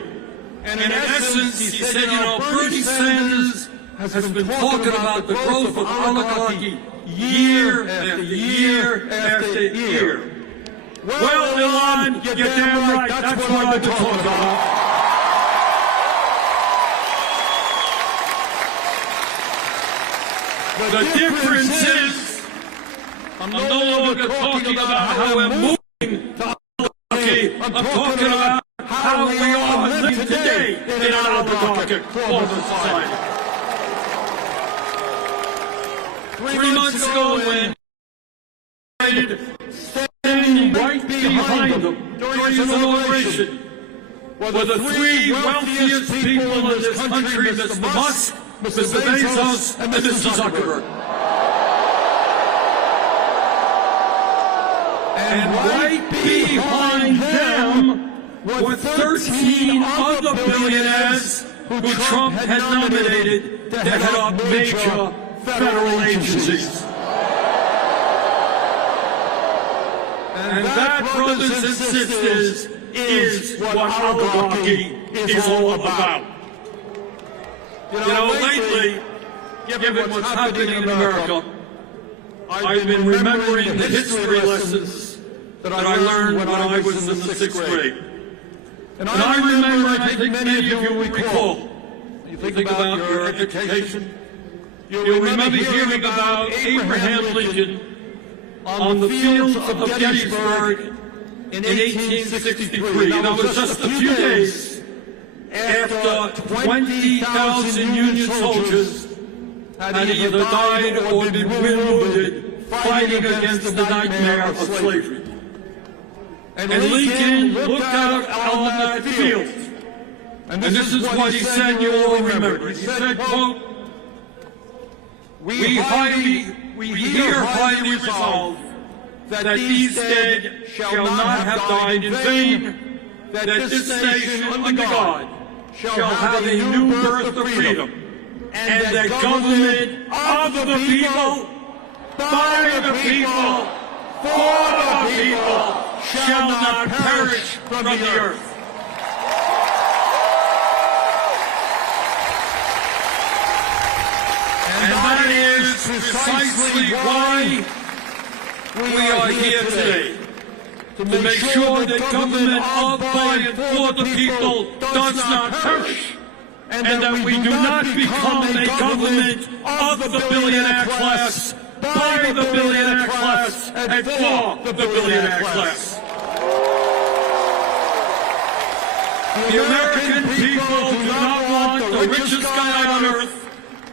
And in essence, he said, you know, Bernie Sanders has been talking about the growth of oligarchy year after year after year. Well, Elon, you're damn right. That's what I've been talking about. The difference is, I'm no longer talking about how we're moving to oligarchy. I'm talking about how we are living today in an oligarchic form of society. 3 months ago, when standing right behind them during his inauguration were the 3 wealthiest people in this country, Mr. Musk, Mr. Bezos, and Mr. Zuckerberg. And right behind them were 13 other billionaires who Trump had nominated to head up major federal agencies. And that, brothers and sisters, is what oligarchy is all about. You know, lately, given what's happening in America, I've been remembering the history lessons that I learned when I was in the 6th grade. And I remember, I think many of you will recall, you think about your education, you'll remember hearing about Abraham Lincoln on the fields of Gettysburg in 1863. And that was just a few days after 20,000 Union soldiers had either died or been wounded fighting against the nightmare of slavery. And Lincoln looked out on that field, and this is what he said, you all remember. He said, quote, we here highly resolve that these dead shall not have died in vain, that this nation under God shall have a new birth of freedom, and that government of the people, by the people, for the people, shall not perish from the earth. And that is precisely why we are here today, to make sure that government of, by, and for the people does not perish, and that we do not become a government of the billionaire class, by the billionaire class, and for the billionaire class. The American people do not want the richest guy on earth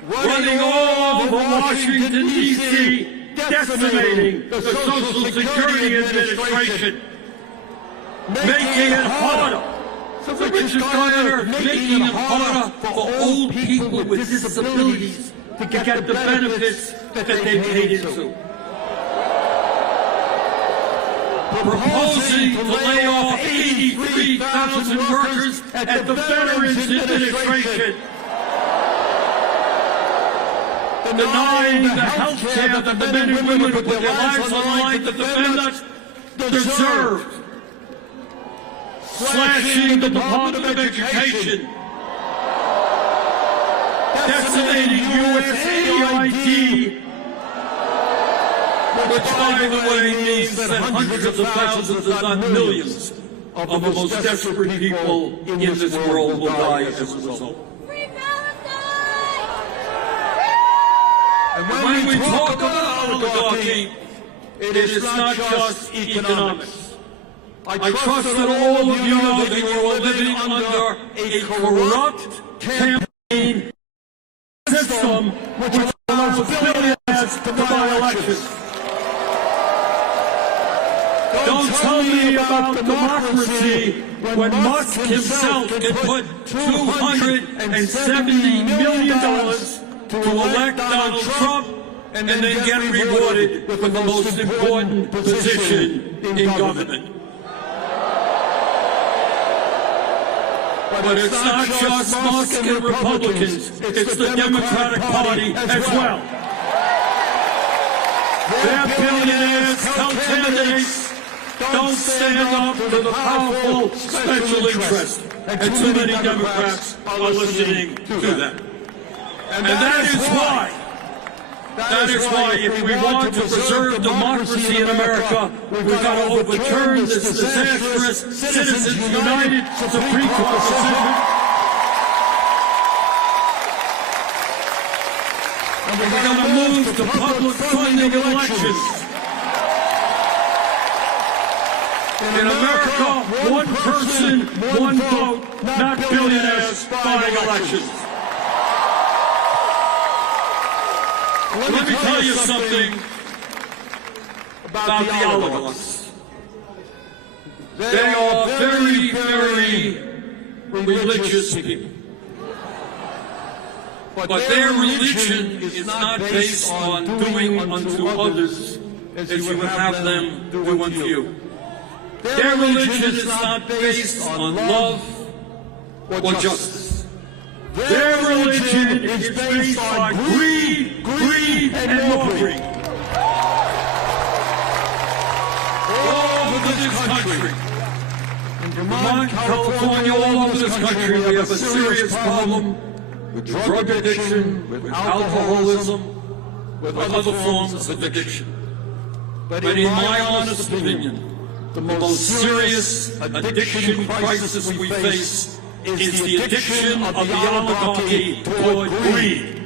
running all over Washington, D.C., decimating the Social Security Administration, making it harder for the rich and earner, making it harder for old people with disabilities to get the benefits that they paid into. Proposing to lay off 83,000 workers at the Veterans Administration, denying the health care that the men and women who put their lives on the line to defend us deserve, slashing the Department of Education, decimating USAID, which, by the way, means that hundreds of thousands, if not millions, of the most desperate people in this world will die as a result. And when we talk about oligarchy, it is not just economics. I trust that all of you know that you are living under a corrupt campaign system which allows billionaires to buy elections. Don't tell me about democracy when Musk himself can put $270 million to elect Donald Trump and then get rewarded with the most important position in government. But it's not just Musk and Republicans, it's the Democratic Party as well. Their billionaires, health candidates, don't stand up to the powerful special interest, and too many Democrats are listening to them. And that is why if we want to preserve democracy in America, we've got to overturn this disastrous Citizens United Supreme Court decision. And we're going to move to public funding elections. In America, one person, one vote, not billionaires buying elections. Let me tell you something about the oligarchs. They are very, very religious people. But their religion is not based on doing unto others as you would have them do unto you. Their religion is not based on love or justice. Their religion is based on greed, and more greed. All over this country, in Vermont, California, all over this country, we have a serious problem with drug addiction, with alcoholism, with other forms of addiction. But in my honest opinion, the most serious addiction crisis we face is the addiction of the oligarchy toward greed.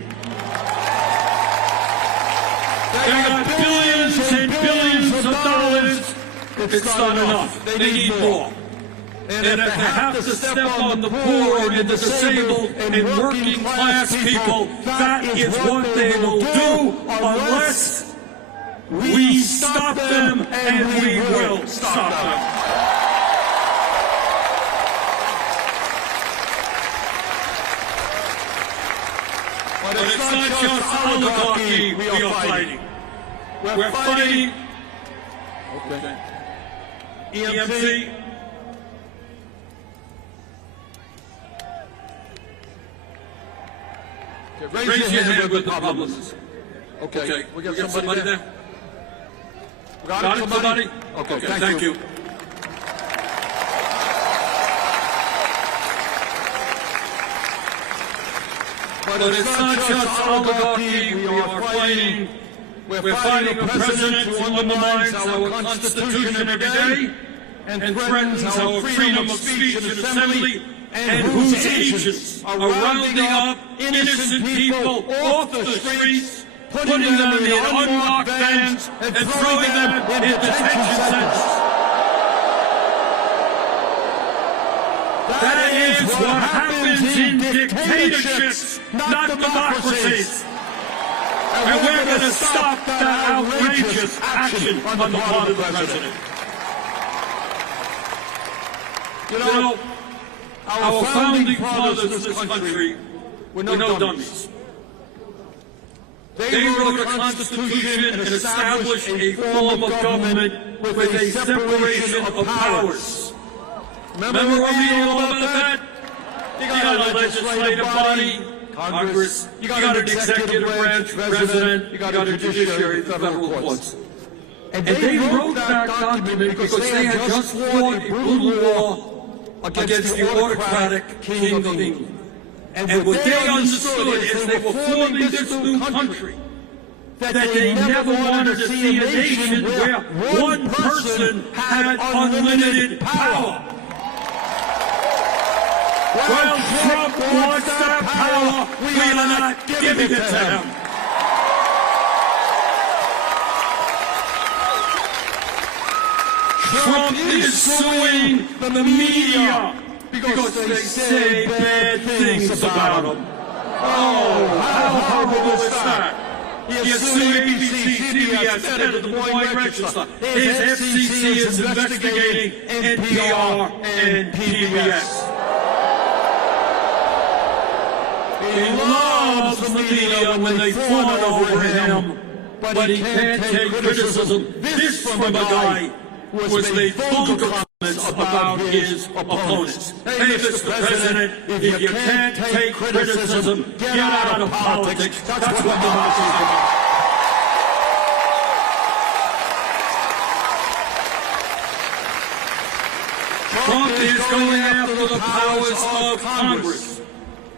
They got billions and billions of dollars. It's not enough. They need more. And if they have to step on the poor and the disabled and working class people, that is what they will do unless we stop them, and we will stop them. But it's not just oligarchy we are fighting. We're fighting EMC, raise your hand with the publicists. Okay, we got somebody there? Got it, somebody? Okay, thank you. But it's not just oligarchy we are fighting. We're fighting a president who undermines our Constitution every day and threatens our freedom of speech and assembly, and whose agents are rounding up innocent people off the streets, putting them in unlocked vans and throwing them in detention centers. That is what happens in dictatorships, not democracies. And we're going to stop that outrageous action on the part of the president. You know, our founding fathers of this country were no dummies. They wrote a constitution and established a form of government with a separation of powers. Remember reading all about that? You got a legislative body, Congress, you got an executive branch, president, you got a judiciary, federal courts. And they wrote that document because they had just fought a brutal war against the autocratic King of England. And what they understood as they were forming this new country, that they never wanted to see a nation where one person had unlimited power. Well, Trump wants that power. We are not giving it to him. Trump is suing the media because they say bad things about him. Oh, how horrible is that? He is suing ABC, CBS, Senator, the Point Register. His FCC is investigating NPR and PBS. He loves the media when they fawn over him, but he can't take criticism. This from a guy who has made full comments about his opponents. Hey, Mr. President, if you can't take criticism, get out of politics. That's what democracy is about. Trump is going after the powers of Congress.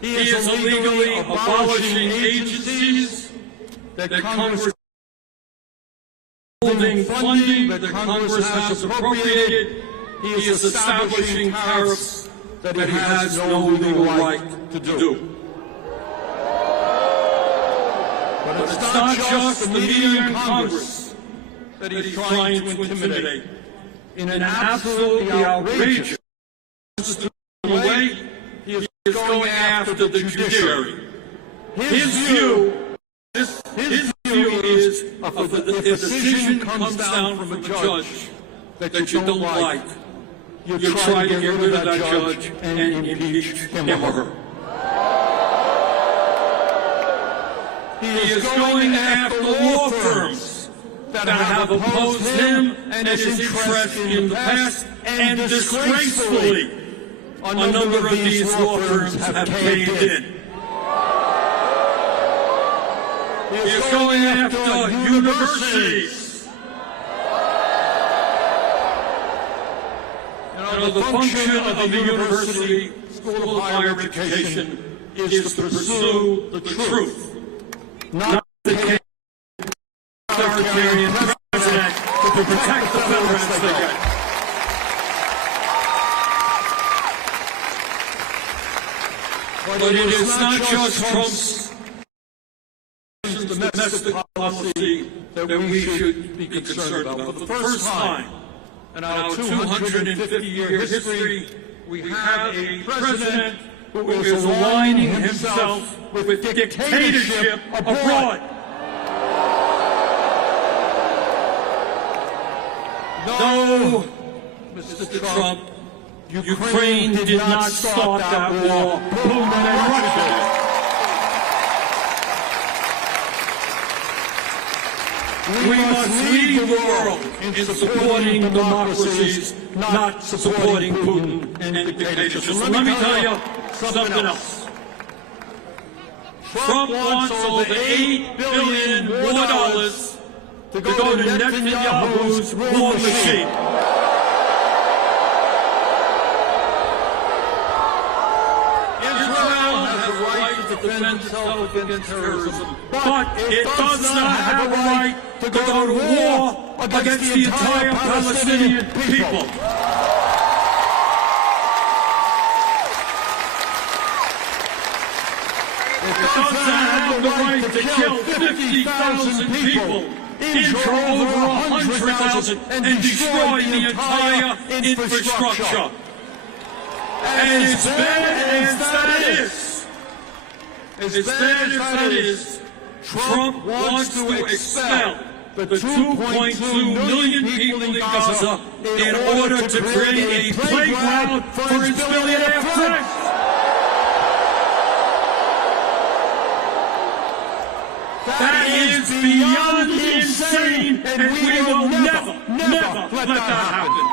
He is illegally abolishing agencies that Congress is holding funding that Congress has appropriated. He is establishing tariffs that he has no legal right to do. But it's not just the media and Congress that he's trying to intimidate. In an absolutely outrageous way, he is going after the judiciary. His view is if a decision comes down from a judge that you don't like, you try to get rid of that judge and impeach him or her. He is going after law firms that have opposed him and his interests in the past, and disgracefully, a number of these law firms have caved in. He is going after universities. You know, the function of the university, school of higher education, is to pursue the truth, not the authoritarian president to protect the veterans again. But it is not just Trump's domestic policy that we should be concerned about. For the first time in our 250-year history, we have a president who is aligning himself with dictatorship abroad. No, Mr. Trump, Ukraine did not start that war. Putin and Russia did. We must lead the world in supporting democracies, not supporting Putin and dictatorships. So let me tell you something else. Trump wants over $8 billion more to go to Netanyahu's war machine. Defend itself against terrorism, but it does not have a right to go to war against the entire Palestinian people. It does not have the right to kill 50,000 people, injure over 100,000, and destroy the entire infrastructure. And as bad as that is, Trump wants to expel the 2.2 million people in Gaza in order to create a playground for his billionaire friends. That is beyond insane, and we will never let that happen.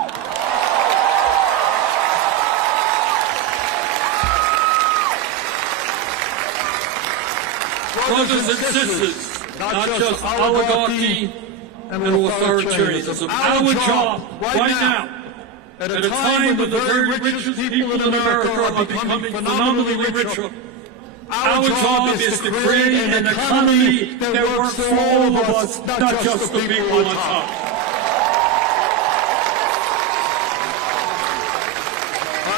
Brothers and sisters, not just oligarchy and authoritarianism. Our job right now, at a time when the very richest people in America are becoming phenomenally richer, our job is to create an economy that works for all of us, not just the people on top.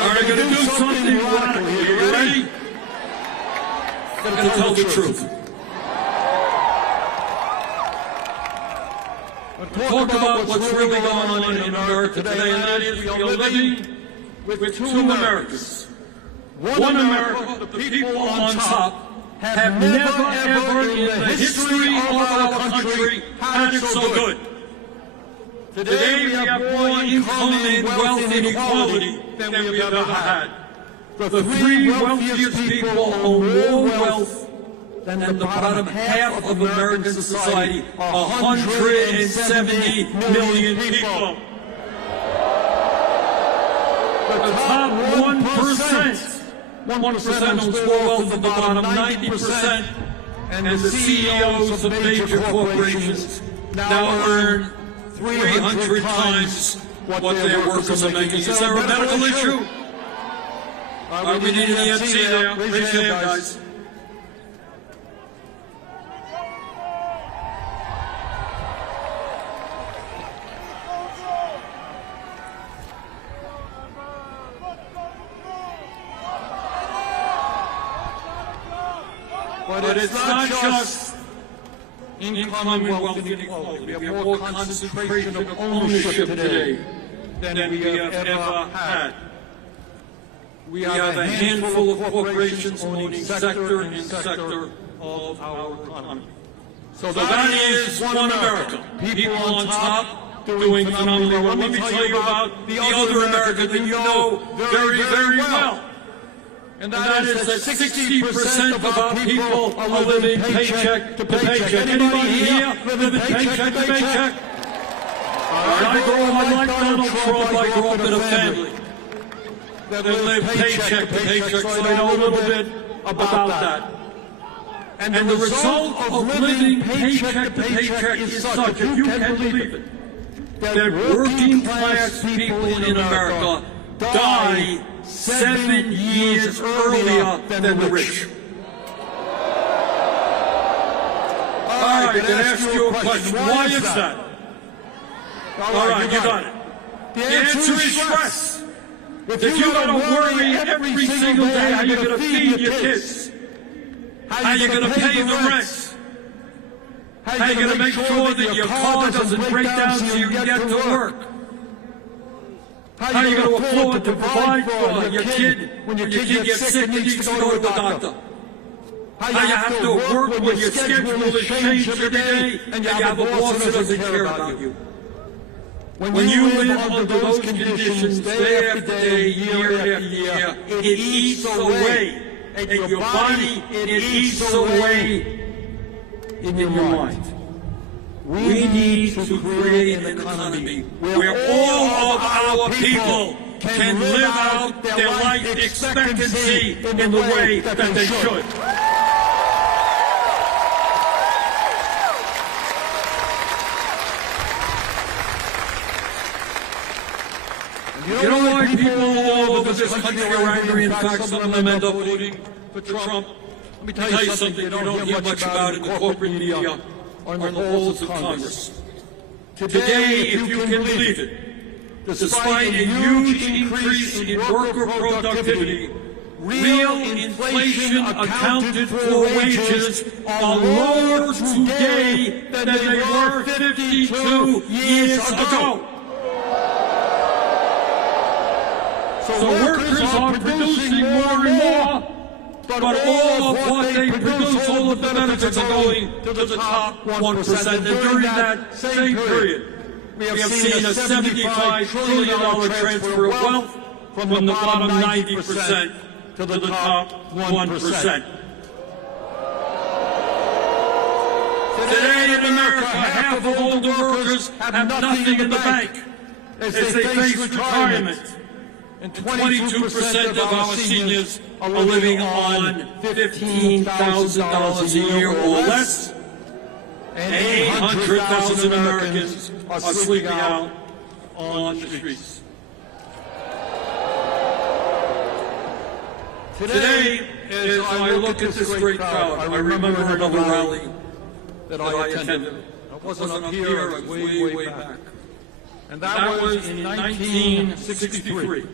Are we going to do something radical? Are you ready? I'm going to tell the truth. Talk about what's really going on in America today, and that is we are living with two Americas. One America, the people on top, have never ever in the history of our country had it so good. Today we have more income and wealth inequality than we have ever had. The three wealthiest people own more wealth than the bottom half of American society, 170 million people. The top 1% owns more wealth than the bottom 90%, and the CEOs of major corporations now earn 300 times what their workers are making. Is there a medical issue? We need an EMT there. Raise your hand, guys. But it's not just income and wealth inequality. We have more concentration of ownership today than we have ever had. We have a handful of corporations owning sector and sector of our economy. So that is one America. People on top doing phenomenally well. Let me tell you about the other America that you know very, very well. And that is that 60% of our people are living paycheck to paycheck. Anybody here living paycheck to paycheck? I grew up like Donald Trump. I grew up in a family that live paycheck to paycheck, so I know a little bit about that. And the result of living paycheck to paycheck is such, if you can believe it, that working class people in America die 7 years earlier than the rich. All right, I can ask you a question. Why is that? All right, you got it. The answer is stress. If you got to worry every single day how you're going to feed your kids, how you're going to pay the rent, how you're going to make sure that your car doesn't break down so you can get to work, how you're going to afford to provide for your kid when your kid gets sick and needs to go to the doctor, how you have to work when your schedule is changed every day and you have a boss that doesn't care about you. When you live under those conditions day after day, year after year, it eats away at your body, it eats away in your mind. We need to create an economy where all of our people can live out their life expectancy in the way that they should. You know why people all over this country are angry? In fact, some of them end up voting for Trump. Let me tell you something you don't hear much about in the corporate media or in the halls of Congress. Today, if you can believe it, despite a huge increase in worker productivity, real inflation accounted for wages are lower today than they were 52 years ago. So workers are producing more and more, but all of what they produce, all of the benefits are going to the top 1%. And during that same period, we have seen a $75 trillion transfer of wealth from the bottom 90% to the top 1%. Today in America, half of older workers have nothing in the bank as they face retirement. And 22% of our seniors are living on $15,000 a year or less. And 800,000 Americans are sleeping out on the streets. Today, as I look at this great crowd, I remember another rally that I attended. It wasn't up here, it was way back. And that was in 1963.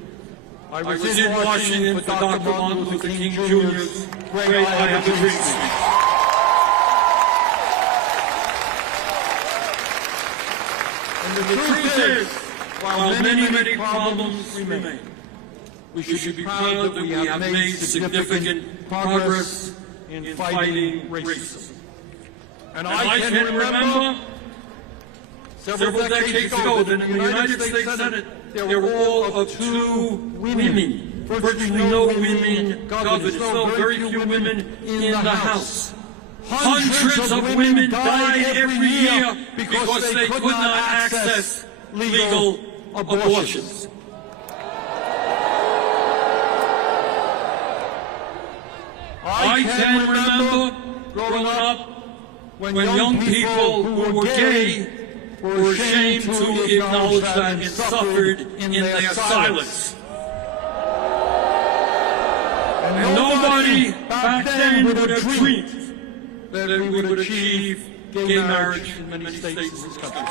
I was in Washington for Dr. Martin Luther King Jr.'s great I Have a Dream speech. And the truth is, while many problems remain, we should be proud that we have made significant progress in fighting racism. And I can remember several decades ago that in the United States Senate, there were all of 2 women, virtually no women governors, no very few women in the House. Hundreds of women died every year because they could not access legal abortions. I can remember growing up when young people who were gay were ashamed to acknowledge that and suffered in their silence. And nobody back then would have dreamed that we would achieve gay marriage in many states in this country.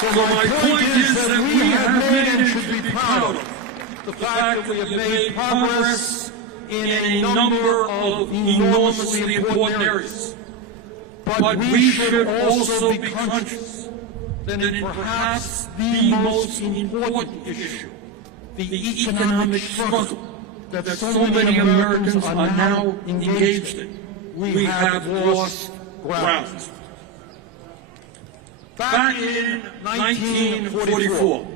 So my point is that we have made and should be proud of the fact that we have made progress in a number of enormously important areas. But we should also be conscious that in perhaps the most important issue, the economic struggle that so many Americans are now engaged in, we have lost ground. Back in 1944,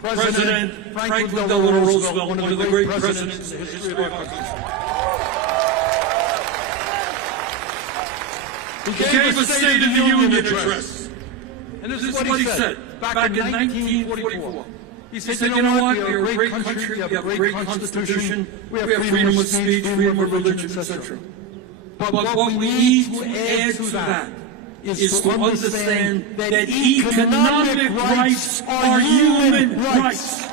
President Franklin Delano Roosevelt, one of the great presidents in the history of our country, he gave a State of the Union address. And this is what he said back in 1944. He said, you know what, we are a great country, we have a great constitution, we have freedom of speech, freedom of religion, etc. But what we need to add to that is to understand that economic rights are human rights.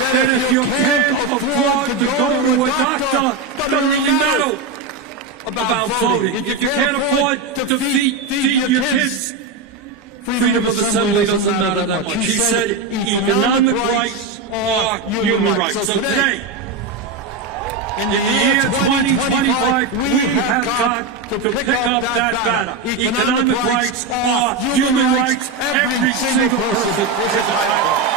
That if you can't afford to go to a doctor, it doesn't really matter about voting. If you can't afford to feed your kids, freedom of assembly doesn't matter that much. He said economic rights are human rights. So today, in the year 2025, we have got to pick up that banner. Economic rights are human rights. Every single person is entitled.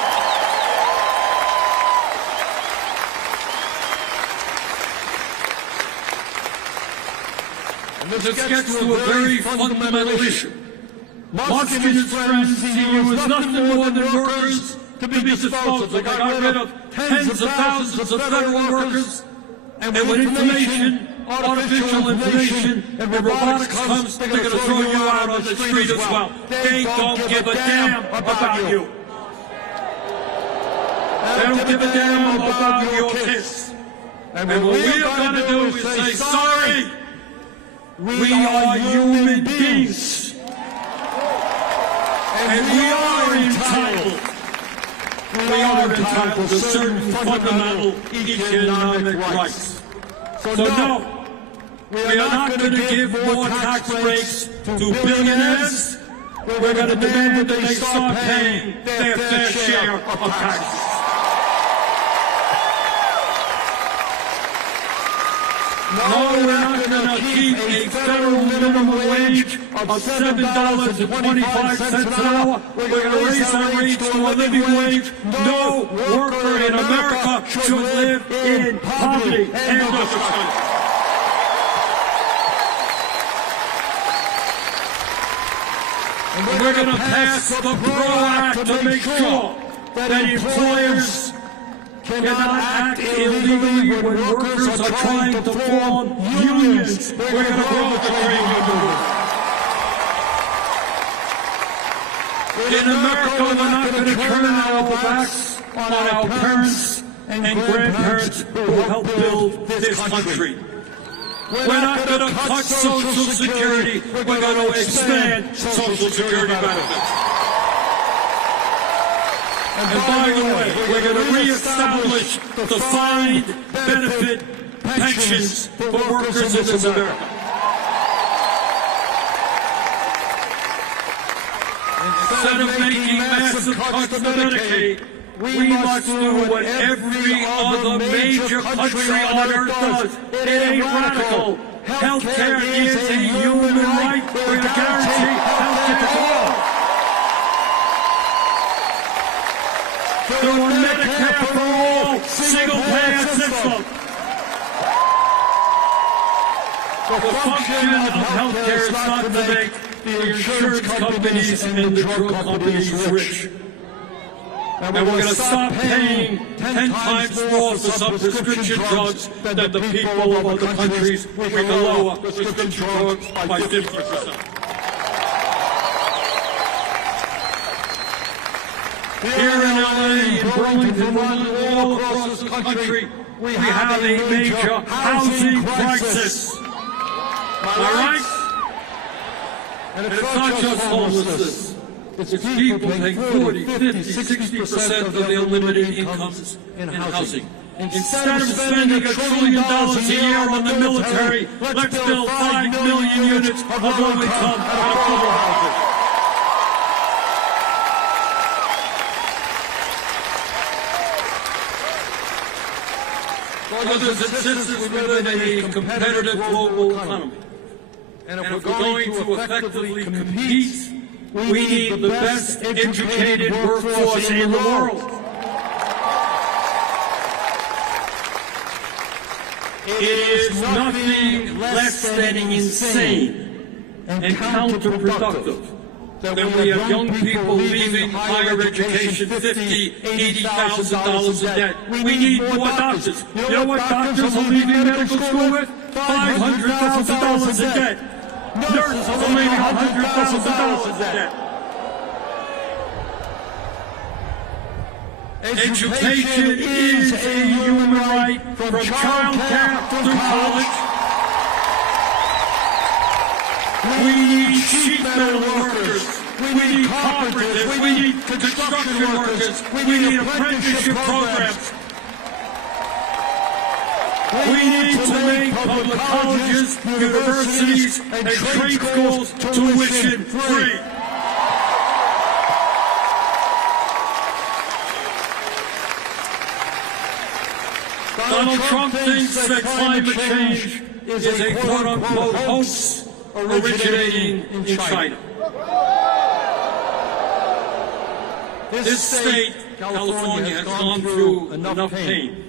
This gets to a very fundamental issue. Marx and his friends see you as nothing more than workers to be disposed of. They got rid of tens of thousands of federal workers, and with information, artificial information, and robotics comes, they're going to throw you out on the street as well. They don't give a damn about you. They don't give a damn about your kids. And what we are going to do is say, sorry, we are human beings. And we are entitled to certain fundamental economic rights. So no, we are not going to give more tax breaks to billionaires. We're going to demand that they start paying their fair share of taxes. No, we're not going to keep a federal minimum wage of $7.25 an hour. We're going to raise our wage to a living wage. No worker in America should live in poverty. End of discussion. And we're going to pass the PRO Act to make sure that employers cannot act illegally when workers are trying to form unions. We're going to grow the trade union movement. In America, we're not going to turn our backs on our parents and grandparents who helped build this country. We're not going to cut Social Security. We're going to expand Social Security benefits. And by the way, we're going to reestablish defined benefit pensions for workers in this America. Instead of making massive cuts to Medicaid, we must do what every other major country on earth does. It ain't radical. Healthcare is a human right. We're going to guarantee healthcare for all. Through a Medicare for all, single-payer system. The function of healthcare is not to make the insurance companies and the drug companies rich. And we're going to stop paying 10 times more for some prescription drugs than the people of other countries. We're going to lower prescription drugs by 50%. Here in LA, in Burlington, all across this country, we have a major housing crisis. Am I right? And it's not just homelessness. It's people paying 40, 50, 60% of their limited incomes in housing. Instead of spending $1 trillion a year on the military, let's build 5 million units of low-income and affordable housing. Brothers and sisters, we live in a competitive global economy. And if we're going to effectively compete, we need the best educated workforce in the world. It is nothing less than insane and counterproductive that we have young people leaving higher education $50,000, $80,000 in debt. We need more doctors. You know what doctors are leaving medical school with? $500,000 in debt. Nurses are leaving $100,000 in debt. Education is a human right from child care to college. We need sheet metal workers. We need carpenters. We need construction workers. We need apprenticeship programs. We need to make public colleges, universities, and trade schools tuition free. Donald Trump thinks that climate change is a quote-unquote hoax originating in China. This state, California, has gone through enough pain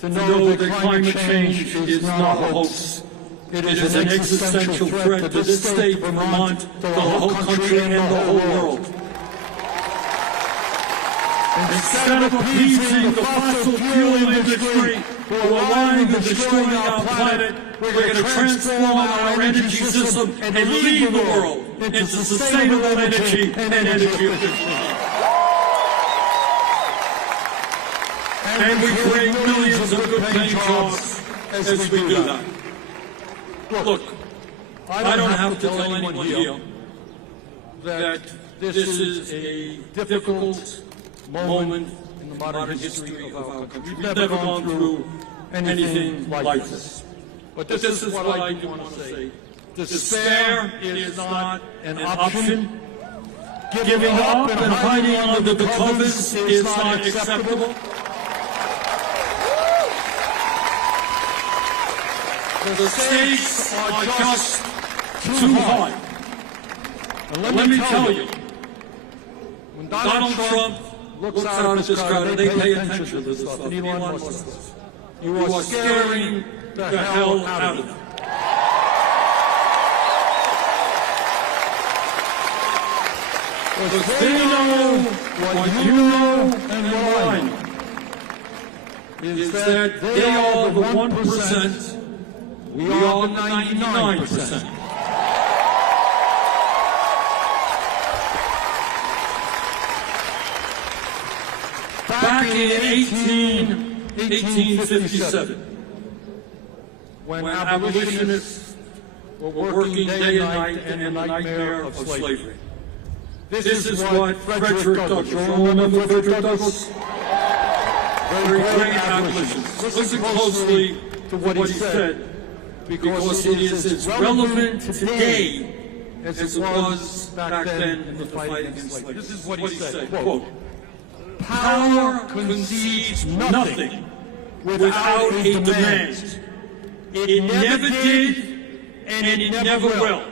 to know that climate change is not a hoax. It is an existential threat to this state, Vermont, the whole country, and the whole world. Instead of appeasing the fossil fuel industry who are lying and destroying our planet, we're going to transform our energy system and lead the world into sustainable energy and energy efficiency. And we create millions of good-paying jobs as we do that. Look, I don't have to tell anyone here that this is a difficult moment in the modern history of our country. We've never gone through anything like this. But this is what I do want to say. Despair is not an option. Giving up and hiding under the covers is not acceptable. The stakes are just too high. And let me tell you, when Donald Trump looks out at this crowd, and they pay attention to this stuff, and Elon Musk does, you are scaring the hell out of them. Because they know what you know and what I know, is that they are the 1%, we are the 99%. Back in 1857, when abolitionists were working day and night in the nightmare of slavery, this is what Frederick Douglass, you remember Frederick Douglass? Very great abolitionist. Listen closely to what he said, because it is as relevant today as it was back then in the fight against slavery. This is what he said, quote, "Power concedes nothing without a demand. It never did, and it never will.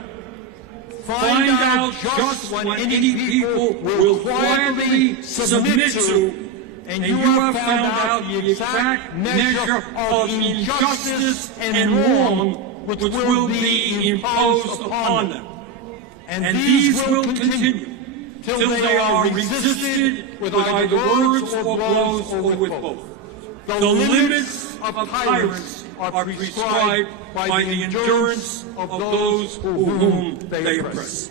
Find out just what any people will quietly submit to, and you have found out the exact measure of injustice and wrong which will be imposed upon them. And these will continue till they are resisted with either words or blows or with both. The limits of tyrants are prescribed by the endurance of those whom they oppress."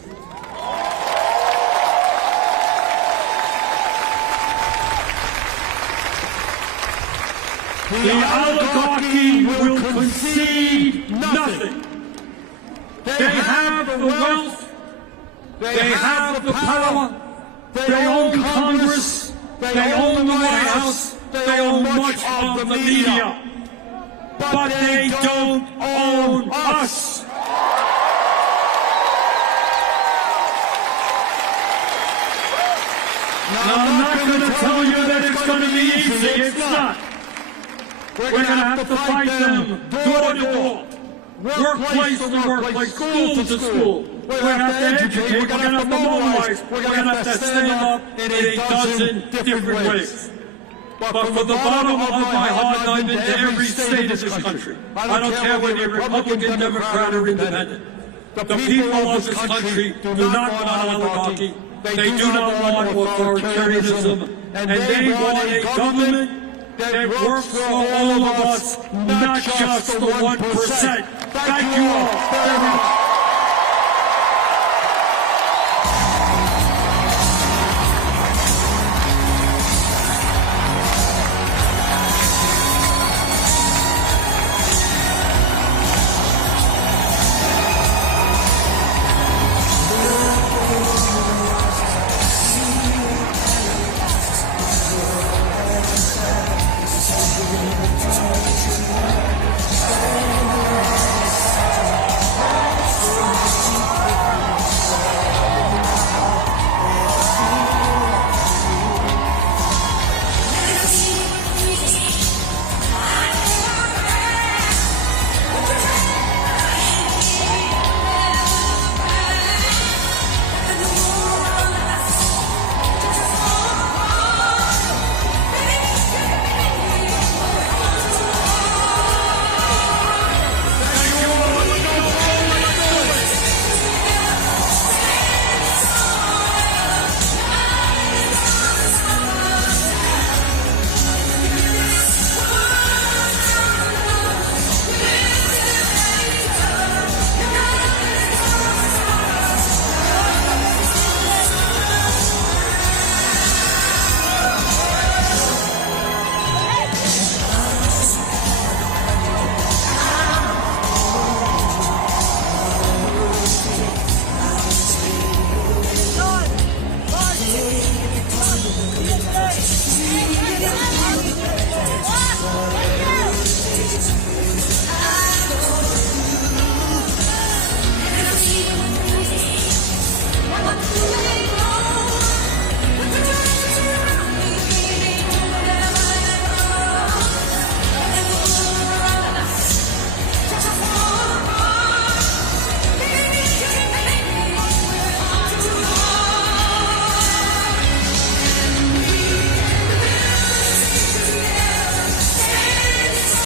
The oligarchy will concede nothing. They have the wealth, they have the power, they own Congress, they own the White House, they own much of the media, but they don't own us. Now, I'm not going to tell you that it's going to be easy. It's not. We're going to have to fight them door to door, workplace to workplace, school to school. We're going to have to educate. We're going to have to mobilize. We're going to have to stand up in a dozen different ways. But from the bottom of my heart, I've been to every state of this country. I don't care whether you're Republican, Democrat, or Independent. The people of this country do not want oligarchy. They do not want authoritarianism. And they want a government that works for all of us, not just the 1%. Thank you all very much.